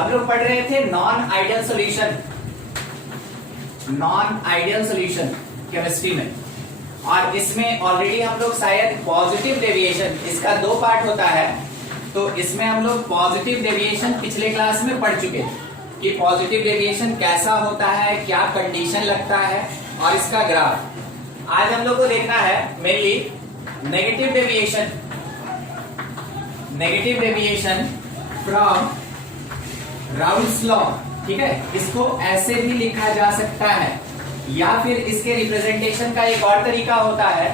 हम लोग पढ़ रहे थे non ideal solution, non ideal solution chemistry में, और इसमें ऑलरेडी हम लोग शायद पॉजिटिव डेविएशन, इसका दो पार्ट होता है, तो इसमें हम लोग पॉजिटिव डेविएशन पिछले क्लास में पढ़ चुके कि पॉजिटिव डेविएशन कैसा होता है, क्या कंडीशन लगता है और इसका ग्राफ। आज हम लोग को देखना है mainly negative deviation, negative deviation from Raoult's law. ठीक है, इसको ऐसे भी लिखा जा सकता है या फिर इसके रिप्रेजेंटेशन का एक और तरीका होता है,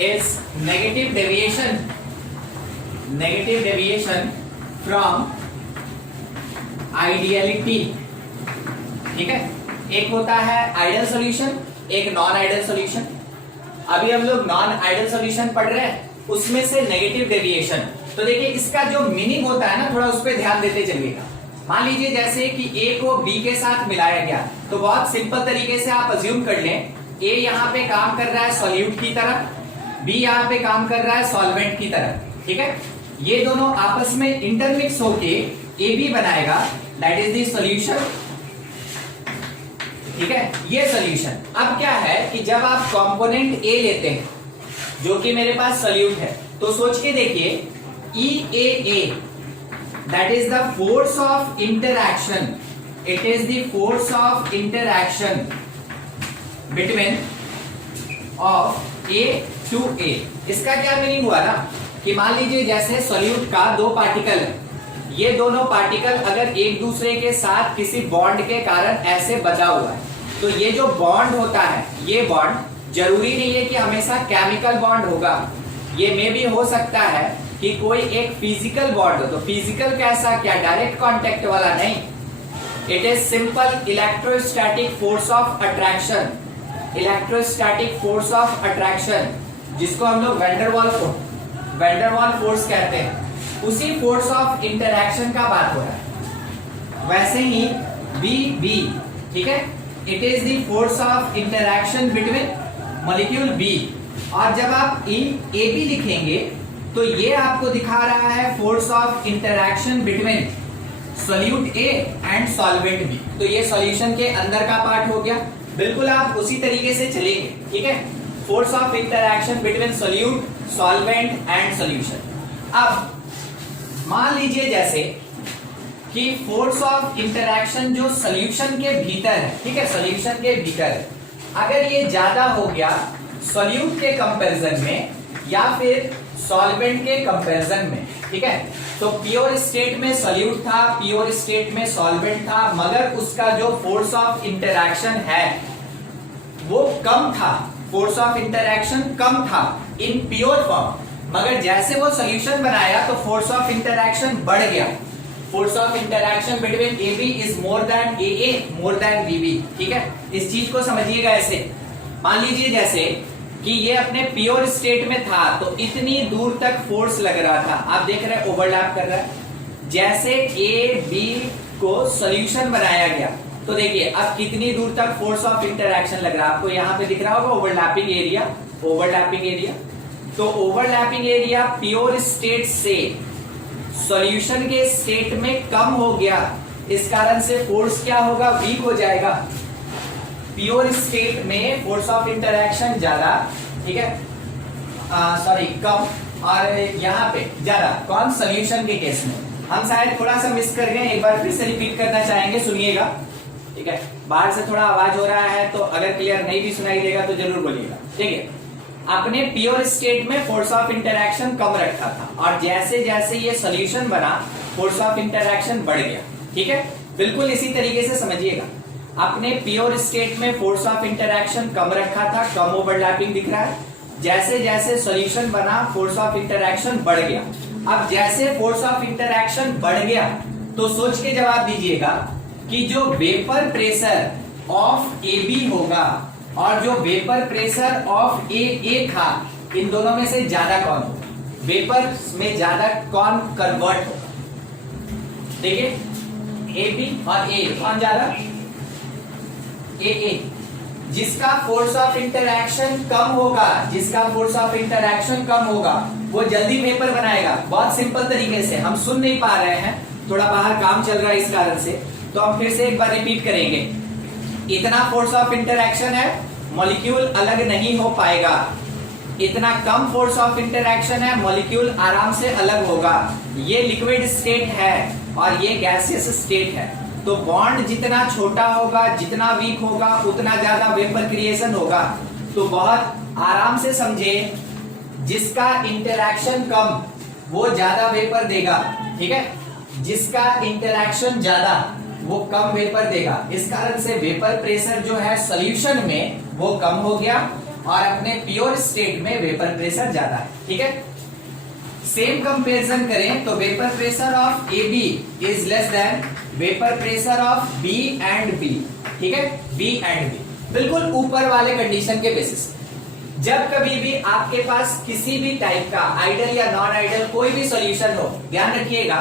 is negative deviation, negative deviation from ideality. ठीक है, एक होता है आइडियल सॉल्यूशन, एक नॉन आइडियल सॉल्यूशन। अभी हम लोग नॉन आइडियल सॉल्यूशन पढ़ रहे हैं, उसमें से नेगेटिव डेविएशन। तो देखिए इसका जो मीनिंग होता है ना, थोड़ा उस पर ध्यान देते चलिएगा। मान लीजिए जैसे कि ए को बी के साथ मिलाया गया, तो बहुत सिंपल तरीके से आप अज्यूम कर लें, ए यहाँ पे काम कर रहा है सॉल्यूट की तरह, बी यहाँ पे काम कर रहा है सॉल्वेंट की तरह। ठीक है, ये दोनों आपस में इंटरमिक्स होके ए बी बनाएगा, दैट इज द सॉल्यूशन। ठीक है, ये सॉल्यूशन। अब क्या है कि जब आप कंपोनेंट ए लेते हैं जो कि मेरे पास सॉल्यूट है, तो सोच के देखिए EAA, that is the force of interaction, it is the force of interaction between of A to A। इसका क्या मीनिंग हुआ ना कि मान लीजिए जैसे सॉल्यूट का दो पार्टिकल है, ये दोनों पार्टिकल अगर एक दूसरे के साथ किसी बॉन्ड के कारण ऐसे बचा हुआ है, तो ये जो बॉन्ड होता है, ये बॉन्ड जरूरी नहीं है कि हमेशा केमिकल बॉन्ड होगा, ये मे भी हो सकता है कि कोई एक फिजिकल बॉन्ड हो। तो फिजिकल कैसा, क्या डायरेक्ट कांटेक्ट वाला नहीं, it is simple electrostatic force of attraction, electrostatic force of attraction, जिसको हम लोग वैंडरवाल फोर्स कहते हैं, उसी फोर्स ऑफ इंटरैक्शन का बात हो रहा है। वैसे ही बी, ठीक है, it is the force of interaction between molecule B. और जब आप ए बी लिखेंगे तो ये आपको दिखा रहा है force of interaction between solute A and solvent B. तो ये सॉल्यूशन के अंदर का पार्ट हो गया, बिल्कुल आप उसी तरीके से चलेंगे। ठीक है, force of interaction between solute, solvent and solution. अब मान लीजिए जैसे कि फोर्स ऑफ इंटरैक्शन जो सॉल्यूशन के भीतर है, ठीक है, सॉल्यूशन के भीतर अगर ये ज्यादा हो गया सॉल्यूट के कंपैरिजन में या फिर सॉल्वेंट के कंपैरिजन में, ठीक है, तो प्योर स्टेट में सॉल्यूट था, प्योर स्टेट में सॉल्वेंट था, मगर उसका जो फोर्स ऑफ इंटरैक्शन है वो कम था, फोर्स ऑफ इंटरैक्शन कम था इन प्योर फॉर्म। मगर जैसे वो सॉल्यूशन बनाया तो फोर्स ऑफ इंटरैक्शन बढ़ गया, force of interaction between A B is more than A A, more than B B. ठीक है, इस चीज को समझिएगा ऐसे। मान लीजिए जैसे कि ये अपने प्योर स्टेट में था, तो इतनी दूर तक फोर्स लग रहा था, आप देख रहे हैं ओवरलैप कर रहा है। जैसे ए बी को सॉल्यूशन बनाया गया, तो देखिए अब कितनी दूर तक फोर्स ऑफ इंटरैक्शन लग रहा है, आपको यहाँ पे दिख रहा होगा ओवरलैपिंग एरिया, ओवरलैपिंग एरिया। तो ओवरलैपिंग एरिया प्योर स्टेट से सॉल्यूशन के स्टेट में कम हो गया, इस कारण से फोर्स क्या होगा, वीक हो जाएगा। प्योर स्टेट में फोर्स ऑफ इंटरैक्शन ज्यादा, ठीक है, सॉरी कम, और यहाँ पे ज्यादा, कौन, सॉल्यूशन के केस में। हम शायद थोड़ा सा मिस कर गए, एक बार फिर से रिपीट करना चाहेंगे, सुनिएगा। ठीक है, बाहर से थोड़ा आवाज हो रहा है, तो अगर क्लियर नहीं भी सुनाई देगा तो जरूर बोलिएगा। ठीक है, अपने प्योर स्टेट में फोर्स ऑफ इंटरैक्शन कम रखा था, और जैसे जैसे ये सॉल्यूशन बना फोर्स ऑफ इंटरैक्शन बढ़ गया। ठीक है, बिल्कुल इसी तरीके से समझिएगा। अपने प्योर स्टेट में फोर्स ऑफ इंटरैक्शन कम रखा था, कम ओवरलैपिंग दिख रहा है, जैसे जैसे सॉल्यूशन बना फोर्स ऑफ इंटरैक्शन बढ़ गया। अब जैसे फोर्स ऑफ इंटरैक्शन बढ़ गया तो सोच के जवाब दीजिएगा कि जो vapour pressure of A B होगा और जो वेपर प्रेशर ऑफ ए था, इन दोनों में से ज्यादा कौन होगा, वेपर में ज्यादा कौन कन्वर्ट होगा। देखिए ए बी और ए, कौन ज्यादा, ए। जिसका फोर्स ऑफ इंटरैक्शन कम होगा, जिसका फोर्स ऑफ इंटरैक्शन कम होगा, वो जल्दी वेपर बनाएगा। बहुत सिंपल तरीके से, हम सुन नहीं पा रहे हैं थोड़ा बाहर काम चल रहा है इस कारण से, तो हम फिर से एक बार रिपीट करेंगे। इतना फोर्स ऑफ इंटरएक्शन है, मॉलिक्यूल अलग नहीं हो पाएगा। इतना कम फोर्स ऑफ इंटरएक्शन है, मॉलिक्यूल आराम से अलग होगा। ये लिक्विड स्टेट है और ये गैसियस स्टेट है। तो बॉन्ड जितना छोटा होगा, जितना वीक होगा, उतना ज्यादा वेपर क्रिएशन होगा। तो बहुत आराम से समझे, जिसका इंटरैक्शन कम वो ज्यादा वेपर देगा, ठीक है। जिसका इंटरैक्शन ज्यादा वो कम वेपर देगा। इस कारण से वेपर प्रेशर जो है सॉल्यूशन में वो कम हो गया और अपने प्योर स्टेट में वेपर प्रेशर ज्यादा है, ठीक है। सेम कंपैरिजन करें तो vapour pressure of AB is less then vapour pressure of B and B, ठीक है। B एंड B बिल्कुल ऊपर वाले कंडीशन के बेसिस। जब कभी भी आपके पास किसी भी टाइप का आइडल या नॉन आइडल कोई भी सॉल्यूशन हो, ध्यान रखिएगा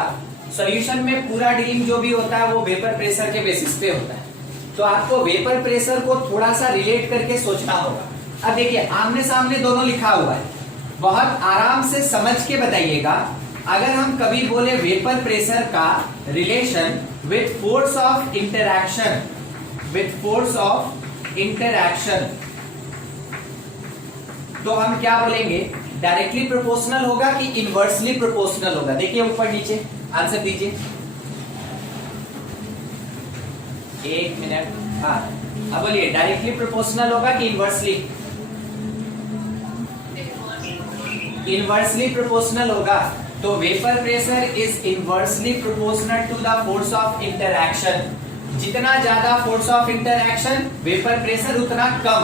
सॉल्यूशन में पूरा डीलिंग जो भी होता है वो वेपर प्रेशर के बेसिस पे होता है। तो आपको वेपर प्रेशर को थोड़ा सा रिलेट करके सोचना होगा। अब देखिए आमने सामने दोनों लिखा हुआ है, बहुत आराम से समझ के बताइएगा। अगर हम कभी बोले वेपर प्रेशर का relation with force of interaction, with force of interaction, तो हम क्या बोलेंगे, डायरेक्टली प्रोपोर्शनल होगा कि इनवर्सली प्रोपोर्शनल होगा। देखिए ऊपर नीचे आंसर दीजिए। एक मिनट, हाँ अब बोलिए, डायरेक्टली प्रोपोर्शनल होगा कि इनवर्सली? इनवर्सली प्रोपोर्शनल होगा। तो vapour pressure is inversely proportional to the force of interaction. जितना ज्यादा force of interaction, vapour pressure उतना कम।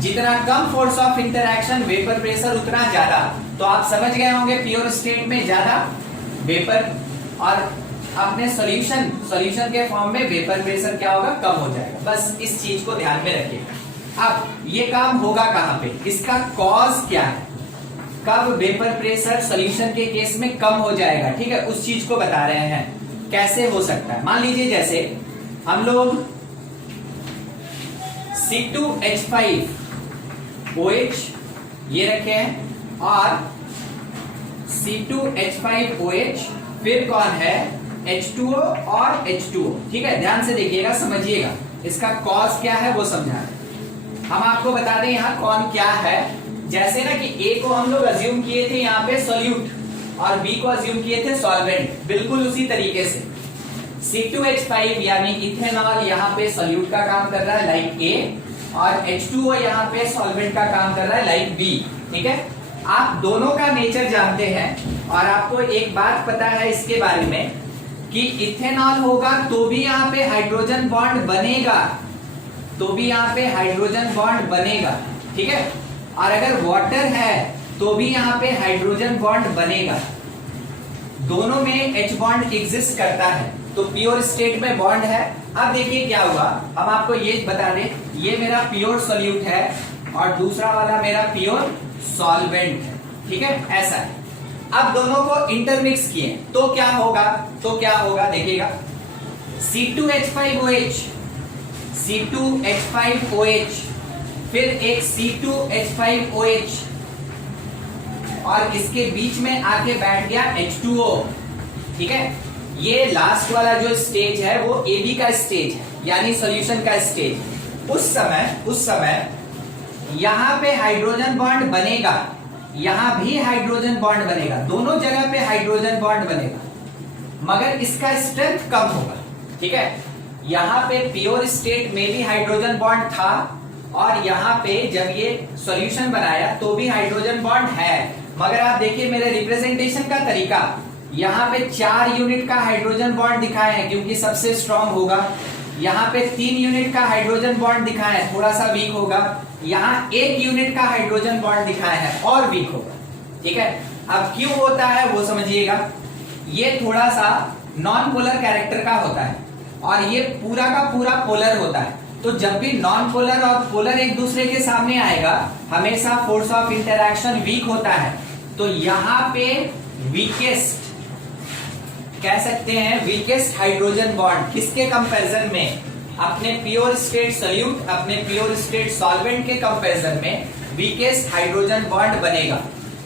जितना कम force of interaction, vapour pressure उतना ज्यादा। तो आप समझ गए होंगे प्योर स्टेट में ज्यादा वेपर और अपने सॉल्यूशन के फॉर्म में वेपर प्रेशर क्या होगा, कम हो जाएगा। बस इस चीज को ध्यान में रखिएगा। अब ये काम होगा कहां पे, इसका कॉज क्या है, कब वेपर प्रेशर सॉल्यूशन के केस में कम हो जाएगा, ठीक है, उस चीज को बता रहे हैं। कैसे हो सकता है, मान लीजिए जैसे हम लोग C2H5 OH ये रखे हैं और C2H5OH, फिर कौन है H2O और H2O, ठीक है। ध्यान से देखिएगा, समझिएगा इसका कॉज क्या है वो समझा रहे। हम आपको बता दें यहाँ कौन क्या है। जैसे ना कि A को हम लोग अज्यूम किए थे यहाँ पे सॉल्यूट और B को अज्यूम किए थे सॉल्वेंट, बिल्कुल उसी तरीके से C2H5 यानी इथेनॉल यहाँ पे सॉल्यूट का काम कर रहा है लाइक A, और H2O यहाँ पे सॉल्वेंट का काम कर रहा है लाइक B, ठीक है। आप दोनों का नेचर जानते हैं और आपको एक बात पता है इसके बारे में कि इथेनॉल होगा तो भी यहाँ पे हाइड्रोजन बॉन्ड बनेगा, तो भी यहाँ पे हाइड्रोजन बॉन्ड बनेगा, ठीक है। और अगर वाटर है तो भी यहाँ पे हाइड्रोजन बॉन्ड बनेगा। दोनों में H बॉन्ड एग्जिस्ट करता है, तो प्योर स्टेट में बॉन्ड है। अब देखिए क्या हुआ, हम आपको ये बता दें, ये मेरा प्योर सॉल्यूट है और दूसरा वाला मेरा प्योर सॉल्वेंट है, ठीक है, ऐसा है। अब दोनों को इंटरमिक्स किए तो क्या होगा, तो क्या होगा देखिएगा, C2H5OH, C2H5OH, फिर एक C2H5OH और इसके बीच में आके बैठ गया H2O, ठीक है। ये लास्ट वाला जो स्टेज है वो AB का स्टेज है, यानी सॉल्यूशन का स्टेज। उस समय यहां पे हाइड्रोजन बॉन्ड बनेगा, यहां भी हाइड्रोजन बॉन्ड बनेगा, दोनों जगह पे हाइड्रोजन बॉन्ड बनेगा, मगर इसका स्ट्रेंथ कम होगा, ठीक है। यहां पे प्योर स्टेट में भी हाइड्रोजन बॉन्ड था और यहां पे जब ये सॉल्यूशन बनाया तो भी हाइड्रोजन बॉन्ड है, मगर आप देखिए मेरे रिप्रेजेंटेशन का तरीका, यहाँ पे 4 यूनिट का हाइड्रोजन बॉन्ड दिखाए हैं क्योंकि सबसे स्ट्रॉन्ग होगा। यहाँ पे 3 यूनिट का हाइड्रोजन बॉन्ड दिखाया है, थोड़ा सा वीक होगा। यहाँ 1 यूनिट का हाइड्रोजन बॉन्ड दिखाया है और वीक होगा, ठीक है। अब क्यों होता है वो समझिएगा, ये थोड़ा सा नॉन पोलर कैरेक्टर का होता है और ये पूरा का पूरा पोलर होता है। तो जब भी नॉन पोलर और पोलर एक दूसरे के सामने आएगा, हमेशा फोर्स ऑफ इंटरैक्शन वीक होता है। तो यहाँ पे वीकेस्ट कह सकते हैं, वीकेस्ट हाइड्रोजन बॉन्ड किसके कंपैरिजन में, अपने प्योर स्टेट सॉल्यूट, अपने प्योर स्टेट सॉल्वेंट के कंपैरिजन में वीकेस्ट हाइड्रोजन बॉन्ड बनेगा।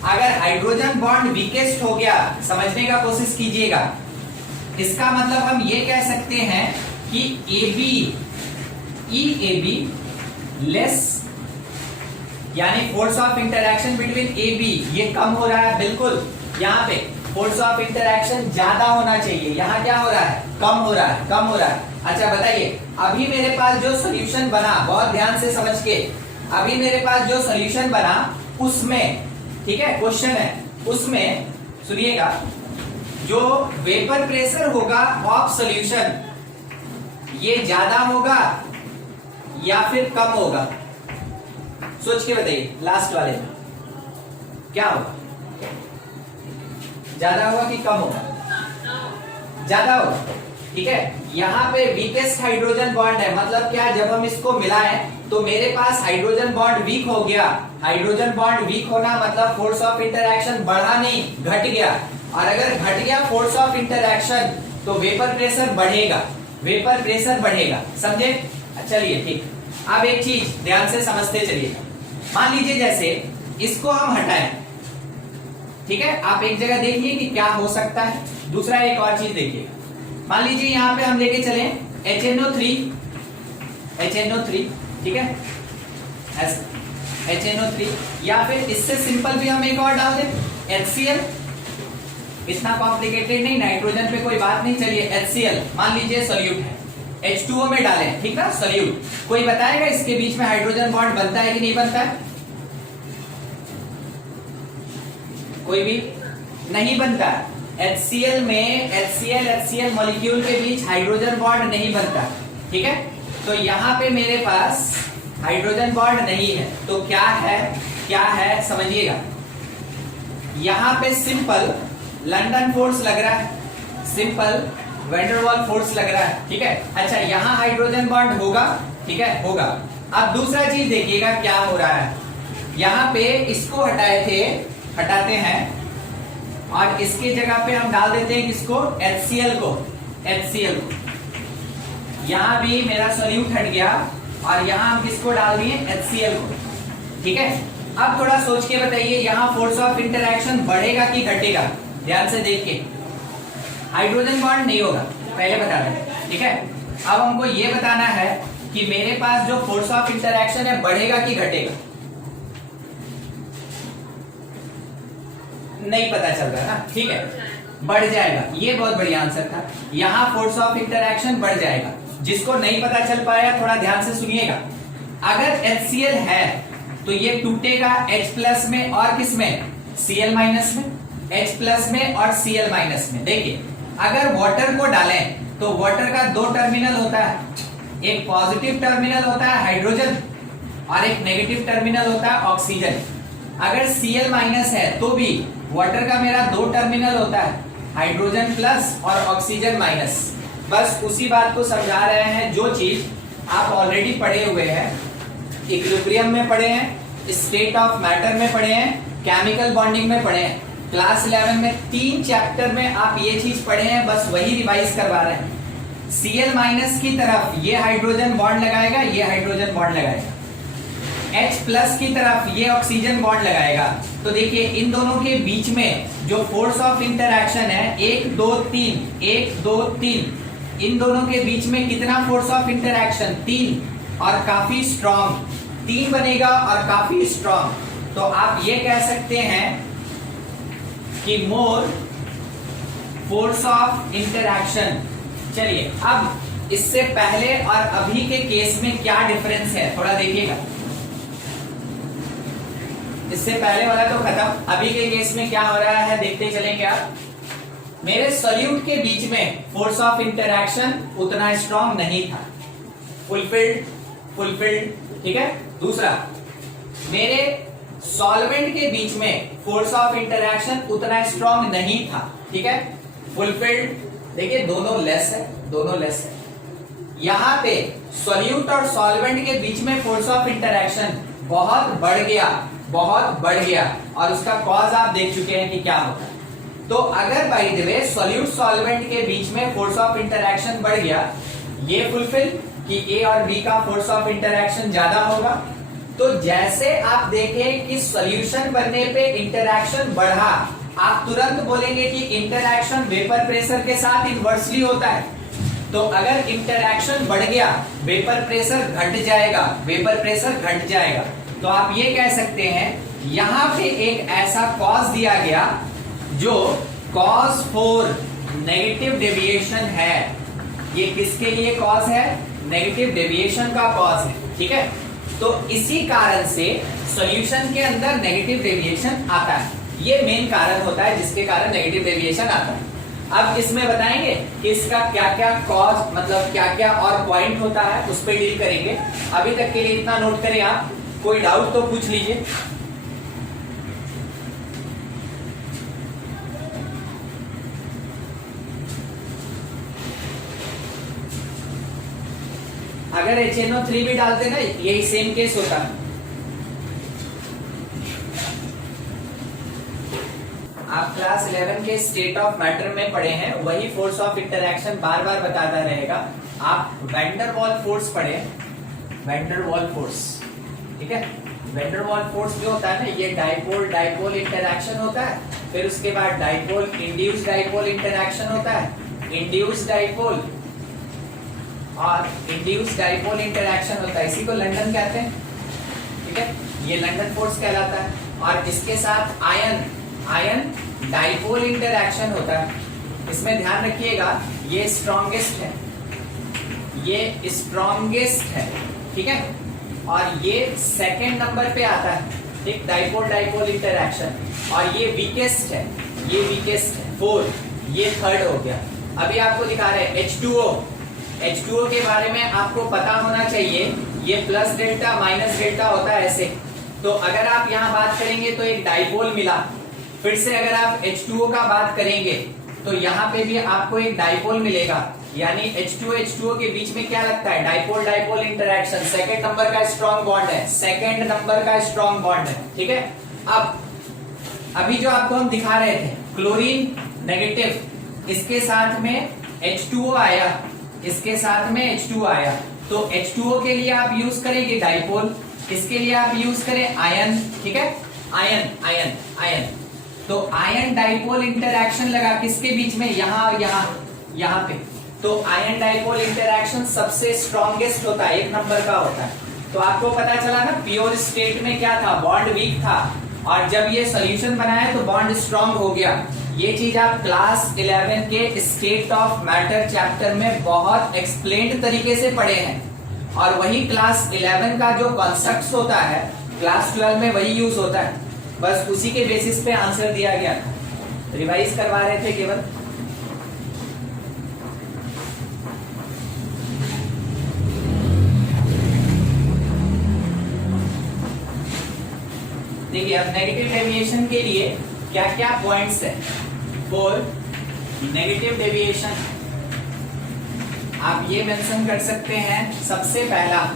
अगर हाइड्रोजन बॉन्ड वीकेस्ट हो गया, समझने का कोशिश कीजिएगा, इसका मतलब हम ये कह सकते हैं कि EAB लेस, यानी force of interaction between AB ये कम हो रहा है, बिल्कुल यहाँ पे फोर्स ऑफ इंटरैक्शन ज्यादा होना चाहिए, यहाँ क्या हो रहा है, कम हो रहा है, कम हो रहा है। अच्छा बताइए, अभी मेरे पास जो सॉल्यूशन बना, बहुत ध्यान से समझ के, अभी मेरे पास जो सॉल्यूशन बना उसमें, ठीक है, क्वेश्चन है उसमें, सुनिएगा, जो वेपर प्रेशर होगा ऑफ सॉल्यूशन ये ज्यादा होगा या फिर कम होगा, सोच के बताइए। लास्ट वाले में क्या होगा, ज्यादा होगा कि कम होगा, ज्यादा होगा, ठीक है। यहाँ पे वीकेस्ट हाइड्रोजन बॉन्ड है, मतलब क्या, जब हम इसको मिलाएं तो मेरे पास हाइड्रोजन बॉन्ड वीक हो गया। हाइड्रोजन बॉन्ड वीक होना मतलब फोर्स ऑफ इंटरैक्शन बढ़ा नहीं, घट गया, और अगर घट गया फोर्स ऑफ इंटरैक्शन तो वेपर प्रेशर बढ़ेगा, वेपर प्रेशर बढ़ेगा, समझे। चलिए ठीक, अब एक चीज ध्यान से समझते चलिएगा। मान लीजिए जैसे इसको हम हटाएं, ठीक है, आप एक जगह देखिए कि क्या हो सकता है। दूसरा एक और चीज देखिए, मान लीजिए यहाँ पे हम लेके चले HNO3, ठीक है, HNO3, या फिर इससे सिंपल भी हम एक और डाल दें HCl, इतना कॉम्प्लिकेटेड नहीं, नाइट्रोजन पे कोई बात नहीं। चलिए HCl मान लीजिए सोल्यूट है, H2O में डालें, ठीक ना, सोल्यूट। कोई बताएगा इसके बीच में हाइड्रोजन बॉन्ड बनता है कि नहीं बनता है, कोई भी नहीं बनता। HCl में HCl मॉलिक्यूल के बीच हाइड्रोजन बॉन्ड नहीं बनता, ठीक है। तो यहाँ पे मेरे पास हाइड्रोजन बॉन्ड नहीं है, तो क्या है, क्या है समझिएगा। यहाँ पे सिंपल लंदन फोर्स लग रहा है, सिंपल वैंडरवाल फोर्स लग रहा है, ठीक है। अच्छा, यहाँ हाइड्रोजन बॉन्ड होगा, ठीक है, होगा। अब दूसरा चीज देखिएगा क्या हो रहा है, यहाँ पे इसको हटाए थे, हटाते हैं, और इसके जगह पे हम डाल देते हैं किसको, HCl को, HCl को। यहाँ भी मेरा सोल्यूट हट गया, और यहाँ हम किसको डाल दिए, HCl को, ठीक है। अब थोड़ा सोच के बताइए, यहाँ फोर्स ऑफ इंटरैक्शन बढ़ेगा कि घटेगा, ध्यान से देख के। हाइड्रोजन बॉन्ड नहीं होगा, पहले बता दें, ठीक है। अब हमको ये बताना है कि मेरे पास जो फोर्स ऑफ इंटरैक्शन है बढ़ेगा कि घटेगा, नहीं पता चल रहा है ना, ठीक है, बढ़ जाएगा, ये बहुत बढ़िया आंसर था। यहाँ फोर्स ऑफ इंटरैक्शन बढ़ जाएगा। जिसको नहीं पता चल पाया थोड़ा ध्यान से सुनिएगा। अगर HCl है तो ये टूटेगा H+ में और किस में, Cl- में, H+ में और Cl- में। देखिए, अगर वाटर को डालें तो वाटर का दो टर्मिनल होता है, एक पॉजिटिव टर्मिनल होता है हाइड्रोजन और एक नेगेटिव टर्मिनल होता है ऑक्सीजन। अगर Cl- है तो भी वाटर का मेरा दो टर्मिनल होता है, हाइड्रोजन प्लस और ऑक्सीजन माइनस। बस उसी बात को समझा रहे हैं, जो चीज आप ऑलरेडी पढ़े हुए हैं, इक्विलिब्रियम में पढ़े हैं, स्टेट ऑफ मैटर में पढ़े हैं, केमिकल बॉन्डिंग में पढ़े हैं। क्लास 11 में 3 चैप्टर में आप ये चीज पढ़े हैं, बस वही रिवाइज करवा रहे हैं। Cl- की तरफ ये हाइड्रोजन बॉन्ड लगाएगा, ये हाइड्रोजन बॉन्ड लगाएगा, H+ की तरफ ये ऑक्सीजन बॉन्ड लगाएगा। तो देखिए, इन दोनों के बीच में जो फोर्स ऑफ इंटरैक्शन है 1 2 3, 1 2 3, इन दोनों के बीच में कितना फोर्स ऑफ इंटरैक्शन, 3, और काफी स्ट्रॉन्ग, 3 बनेगा और काफी स्ट्रॉन्ग। तो आप ये कह सकते हैं कि मोर फोर्स ऑफ इंटरैक्शन। चलिए, अब इससे पहले और अभी के केस में क्या डिफरेंस है थोड़ा देखिएगा। इससे पहले वाला तो खत्म, अभी के केस में क्या हो रहा है देखते चलेंगे आप। मेरे सॉल्यूट के बीच में फोर्स ऑफ इंटरैक्शन उतना स्ट्रॉन्ग नहीं था, फुलफिल्ड, ठीक है। दूसरा, मेरे सॉल्वेंट के बीच में फोर्स ऑफ इंटरैक्शन उतना स्ट्रॉन्ग नहीं था, ठीक है, फुलफिल्ड। देखिए, दोनों लेस है, दोनों लेस है। यहाँ पे सॉल्यूट और सॉल्वेंट के बीच में फोर्स ऑफ इंटरैक्शन बहुत बढ़ गया, बहुत बढ़ गया, और उसका कॉज आप देख चुके हैं कि क्या होता है। तो अगर by the way solute solvent के बीच में फोर्स ऑफ इंटरैक्शन बढ़ गया, ये फुलफिल कि A और B का फोर्स ऑफ इंटरैक्शन ज्यादा होगा। तो जैसे आप देखें कि सॉल्यूशन बनने पे इंटरैक्शन बढ़ा, आप तुरंत बोलेंगे कि इंटरैक्शन वेपर प्रेशर के साथ इनवर्सली होता है। तो अगर इंटरैक्शन बढ़ गया वेपर प्रेशर घट जाएगा, वेपर प्रेशर घट जाएगा। तो आप ये कह सकते हैं यहां पे एक ऐसा कॉज दिया गया जो कॉज फॉर नेगेटिव डेविएशन है। ये किसके लिए कॉज है? नेगेटिव डेविएशन का कॉज है, ठीक है। तो इसी कारण से सॉल्यूशन के अंदर नेगेटिव डेविएशन आता है। ये मेन कारण होता है जिसके कारण नेगेटिव डेविएशन आता है। अब इसमें बताएंगे कि इसका क्या क्या कॉज, मतलब क्या क्या और पॉइंट होता है, उस पर डील करेंगे। अभी तक के लिए इतना नोट करें आप, कोई डाउट तो पूछ लीजिए। अगर HNO3 भी डालते ना, यही सेम केस होता है। आप क्लास 11 के स्टेट ऑफ मैटर में पढ़े हैं, वही फोर्स ऑफ इंटरैक्शन बार बार बताता रहेगा। आप वैन वाल फोर्स पढ़े, वैन वाल फोर्स, ठीक है। वैन वाल फोर्स जो होता है ना, ये डाइपोल डाइपोल इंटरैक्शन होता है। फिर उसके बाद डाइपोल इंड्यूस डाइपोल इंटरैक्शन होता है, इंड्यूस डाइपोल और इंड्यूस डाइपोल इंटरैक्शन होता है। इसी को लंदन कहते हैं, ठीक है। ये लंदन फोर्स कहलाता है। और इसके साथ आयन आयन डाइपोल इंटरैक्शन होता है। इसमें ध्यान रखिएगा ये स्ट्रॉन्गेस्ट है, ये स्ट्रॉन्गेस्ट है, ठीक है। और ये सेकंड नंबर पे आता है, ठीक, डाइपोल डाइपोल इंटरैक्शन। और ये वीकेस्ट है, ये वीकेस्ट है, फोर्थ, ये थर्ड हो गया। अभी आपको दिखा रहे हैं H2O। H2O के बारे में आपको पता होना चाहिए, ये प्लस डेल्टा माइनस डेल्टा होता है ऐसे। तो अगर आप यहाँ बात करेंगे तो एक डाइपोल मिला, फिर से अगर आप H2O का बात करेंगे तो यहाँ पे भी आपको एक डाइपोल मिलेगा। यानी H2O के बीच में क्या लगता है? Dipole dipole interaction, second number का स्ट्रॉन्ग बॉन्ड है, सेकंड नंबर का स्ट्रॉन्ग बॉन्ड है, ठीक है। अब अभी जो आपको हम दिखा रहे थे क्लोरीन नेगेटिव, इसके साथ में H2O आया, इसके साथ में H2O आया। तो H2O के लिए आप यूज करेंगे डाइपोल, इसके लिए आप यूज करें आयन, ठीक है। आयन आयन आयन, तो आयन डाइपोल इंटरैक्शन लगा किसके बीच में? यहाँ और यहाँ पे। तो आयन डाइपोल इंटरैक्शन सबसे स्ट्रॉन्गेस्ट होता है, एक नंबर का होता है। तो आपको पता चला ना, प्योर स्टेट में क्या था? बॉन्ड वीक था, और जब ये सॉल्यूशन बनाया तो बॉन्ड स्ट्रॉन्ग हो गया। ये चीज आप क्लास 11 के स्टेट ऑफ मैटर चैप्टर में बहुत एक्सप्लेन्ड तरीके से पढ़े हैं। और वही क्लास 11 का जो कॉन्सेप्ट होता है क्लास 12 में वही यूज होता है, बस उसी के बेसिस पे आंसर दिया गया था, रिवाइज करवा रहे थे केवल। देखिए अब नेगेटिव डेविएशन के लिए क्या क्या पॉइंट्स है। फॉर नेगेटिव डेविएशन आप ये मेंशन कर सकते हैं, सबसे पहला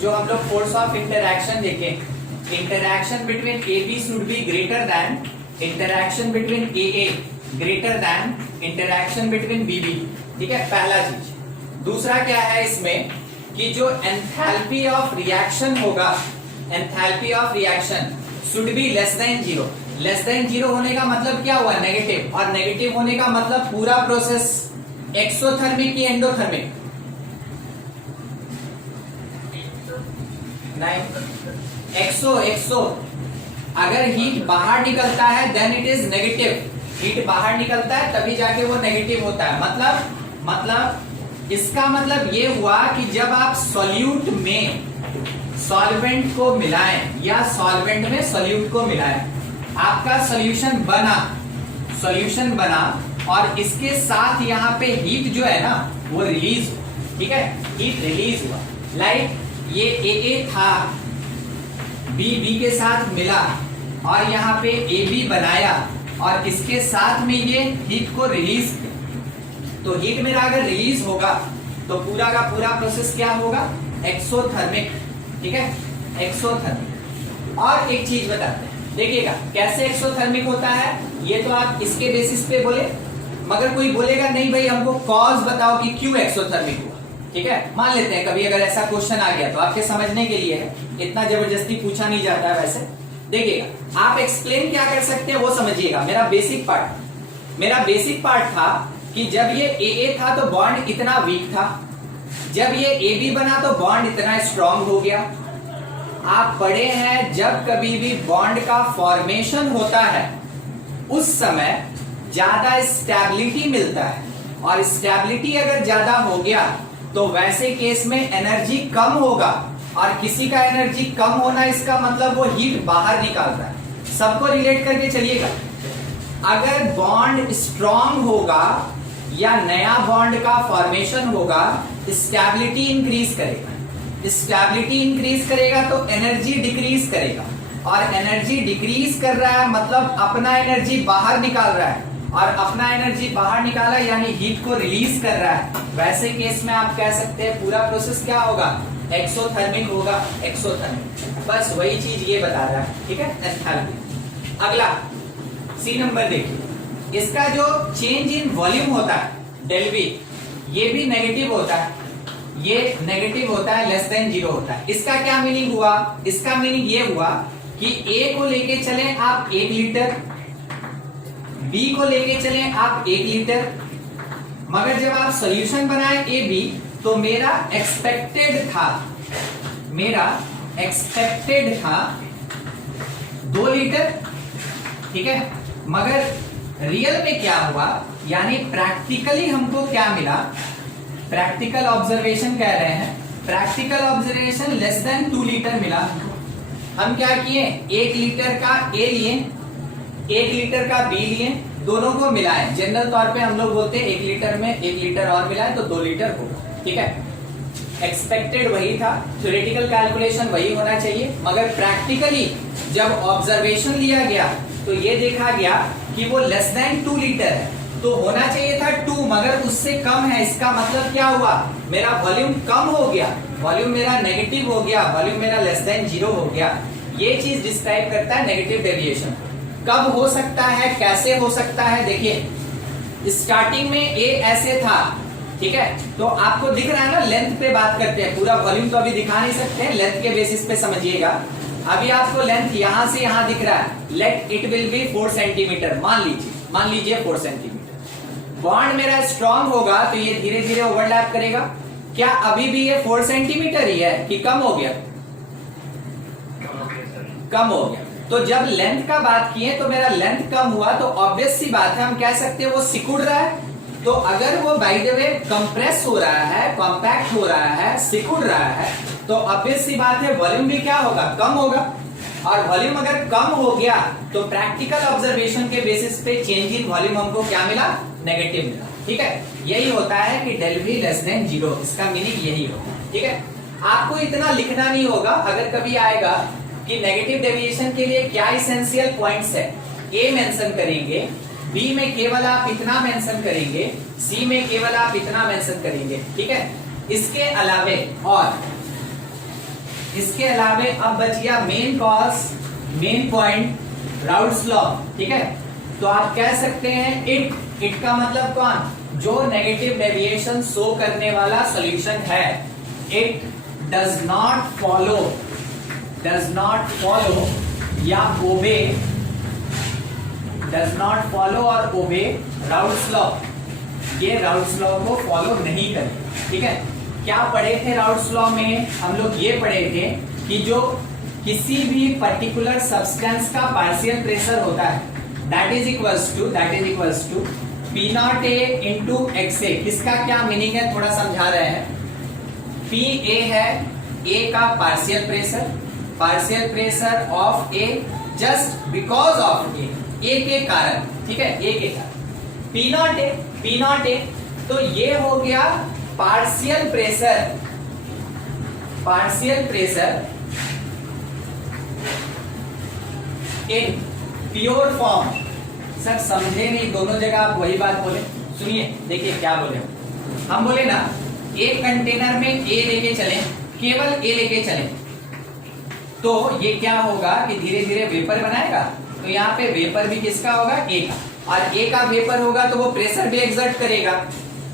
जो हम लोग फोर्स ऑफ इंटरैक्शन देखें, interaction between AB should be greater than interaction between AA greater than interaction between BB, ठीक है, पहला चीज। दूसरा क्या है इसमें कि जो एंथैल्पी ऑफ रिएक्शन होगा, enthalpy of reaction should be less than zero. Less than zero होने का मतलब क्या हुआ? नेगेटिव। और नेगेटिव होने का मतलब पूरा प्रोसेस एक्सोथर्मिक की एंडोथर्मिक? नहीं, एक्सो। अगर हीट बाहर निकलता है then it is negative. Heat बाहर निकलता है तभी जाके वो नेगेटिव होता है। मतलब इसका मतलब ये हुआ कि जब आप सॉल्यूट में सॉल्वेंट को मिलाएं या सॉल्वेंट में सॉल्यूट को मिलाएं, आपका सॉल्यूशन बना और इसके साथ यहाँ पे हीट जो है ना वो रिलीज हुआ, ठीक है, हीट रिलीज हुआ। लाइक ये AA था, B के साथ मिला और यहाँ पे AB बनाया और इसके साथ में ये हीट को रिलीज किया। तो हीट मेरा अगर रिलीज होगा तो पूरा का पूरा प्रोसेस क्या होगा? एक्सोथर्मिक, ठीक है, एक्सोथर्मिक। और एक चीज बताते हैं, देखिएगा कैसे एक्सोथर्मिक होता है। ये तो आप इसके बेसिस पे बोले, मगर कोई बोलेगा नहीं भाई हमको कॉज बताओ कि क्यों एक्सोथर्मिक हुआ, ठीक है। मान लेते हैं कभी अगर ऐसा क्वेश्चन आ गया तो आपके समझने के लिए है, इतना जबरदस्ती पूछा नहीं जाता है वैसे। देखिएगा, आप एक्सप्लेन क्या कर सकते हैं वो समझिएगा। मेरा बेसिक पार्ट था कि जब ये AA था तो बॉन्ड इतना वीक था, जब ये AB बना तो बॉन्ड इतना स्ट्रांग हो गया। आप पढ़े हैं जब कभी भी बॉन्ड का फॉर्मेशन होता है उस समय ज्यादा स्टेबिलिटी मिलता है, और स्टेबिलिटी अगर ज्यादा हो गया तो वैसे केस में एनर्जी कम होगा, और किसी का एनर्जी कम होना इसका मतलब वो हीट बाहर निकालता है। सबको रिलेट करके चलिएगा। अगर बॉन्ड स्ट्रांग होगा या नया बॉन्ड का फॉर्मेशन होगा, स्टेबिलिटी इंक्रीज करेगा। स्टेबिलिटी इंक्रीज करेगा तो एनर्जी डिक्रीज करेगा, और एनर्जी डिक्रीज कर रहा है मतलब अपना एनर्जी बाहर निकाल रहा है, और अपना एनर्जी बाहर निकाला यानी हीट को रिलीज कर रहा है। वैसे केस में आप कह सकते हैं पूरा प्रोसेस क्या होगा, एक्सोथर्मिक होगा। एक्सोथर्मिक, बस वही चीज ये बता रहा है, ठीक है, एंथैल्पी। अगला सी नंबर देखिए, इसका जो चेंज इन वॉल्यूम होता है डेल वी, ये भी नेगेटिव होता है, ये नेगेटिव होता है, लेस देन 0 होता है। इसका क्या मीनिंग हुआ, इसका मीनिंग ये हुआ कि A को लेके चले आप 1 लीटर, B को लेके चले आप 1 लीटर, मगर जब आप सॉल्यूशन बनाए AB तो मेरा एक्सपेक्टेड था 2 लीटर, ठीक है, मगर रियल में क्या हुआ, यानी प्रैक्टिकली हमको क्या मिला, प्रैक्टिकल ऑब्जर्वेशन कह रहे हैं, practical observation less than 2 litre मिला। हम क्या किए, 1 लीटर का A लिए, 1 लीटर का B लिए, दोनों को मिलाएं। जनरल तौर पे हम लोग बोलते हैं 1 लीटर में 1 लीटर और मिलाएं तो 2 लीटर होगा, ठीक है। एक्सपेक्टेड वही था, थ्योरेटिकल कैलकुलेशन वही होना चाहिए, मगर प्रैक्टिकली जब ऑब्जर्वेशन लिया गया तो ये देखा गया कि वो लेस देन 2 लीटर है, तो होना चाहिए था 2 मगर उससे कम है। इसका मतलब क्या हुआ, मेरा वॉल्यूम कम हो गया, वॉल्यूम मेरा नेगेटिव हो गया, वॉल्यूम मेरा लेस देन 0 हो गया। ये चीज डिस्क्राइब करता है नेगेटिव डेविएशन। कब हो सकता है, कैसे हो सकता है, देखिए स्टार्टिंग में A ऐसे था, ठीक है, तो आपको दिख रहा है ना, लेंथ पे बात करते हैं, पूरा वॉल्यूम तो अभी दिखा नहीं सकते हैं, लेंथ के बेसिस पे समझिएगा। अभी आपको लेंथ यहां से यहां दिख रहा है, let it will be 4 centimetre, मान लीजिए 4 सेंटीमीटर। बॉन्ड मेरा स्ट्रांग होगा तो ये धीरे धीरे ओवरलैप करेगा। क्या अभी भी ये 4 सेंटीमीटर ही है कि कम हो गया, कम हो गया। तो जब लेंथ का बात किए तो मेरा लेंथ कम हुआ, तो ऑब्वियस सी बात है, हम कह सकते हैं वो सिकुड़ रहा है। तो अगर वो बाय द वे कंप्रेस हो रहा है, कॉम्पैक्ट हो रहा है, सिकुड़ रहा है, तो ऑब्वियस सी बात है वॉल्यूम भी क्या होगा, कम होगा। और वॉल्यूम अगर कम हो गया तो प्रैक्टिकल ऑब्जर्वेशन के बेसिस पे चेंज इन वॉल्यूम हमको क्या मिला, नेगेटिव मिला, ठीक है। यही होता है कि डेल वी लेस देन 0, इसका मीनिंग यही होगा, ठीक है। आपको इतना लिखना नहीं होगा, अगर कभी आएगा कि नेगेटिव डेविएशन के लिए क्या इसेंशियल पॉइंट्स है, ए मेंशन करेंगे, बी में केवल आप इतना मेंशन करेंगे, सी में केवल आप इतना मेंशन करेंगे, ठीक है। इसके अलावे अब बच गया main cause, main point, Raoult's law, ठीक है। तो आप कह सकते हैं इट का मतलब कौन, जो नेगेटिव डेविएशन शो करने वाला सॉल्यूशन है, इट डज नॉट फॉलो या ओबे, डज नॉट फॉलो और ओबे राउल्ट्स लॉ, ये राउल्ट्स लॉ को फॉलो नहीं करते, ठीक है। क्या पढ़े थे राउल्ट्स लॉ में, हम लोग ये पढ़े थे कि जो किसी भी पर्टिकुलर सब्सटेंस का पार्शियल प्रेशर होता है, that is equals to P not A into X A. इसका क्या मीनिंग है थोड़ा समझा रहे हैं। पी ए है ए का partial pressure of A just because of A के कारण, ठीक है, ए के कारण। पी नॉट ए तो ये हो गया partial pressure in pure form. Sir समझे नहीं, दोनों जगह आप वही बात बोले। सुनिए, देखिए क्या बोले हम बोले ना, एक कंटेनर में ए लेके चले, केवल ए लेके चले, तो ये क्या होगा कि धीरे धीरे वेपर बनाएगा। तो यहाँ पे वेपर भी किसका होगा, ए का, और ए का वेपर होगा तो वो प्रेशर भी एक्सर्ट करेगा।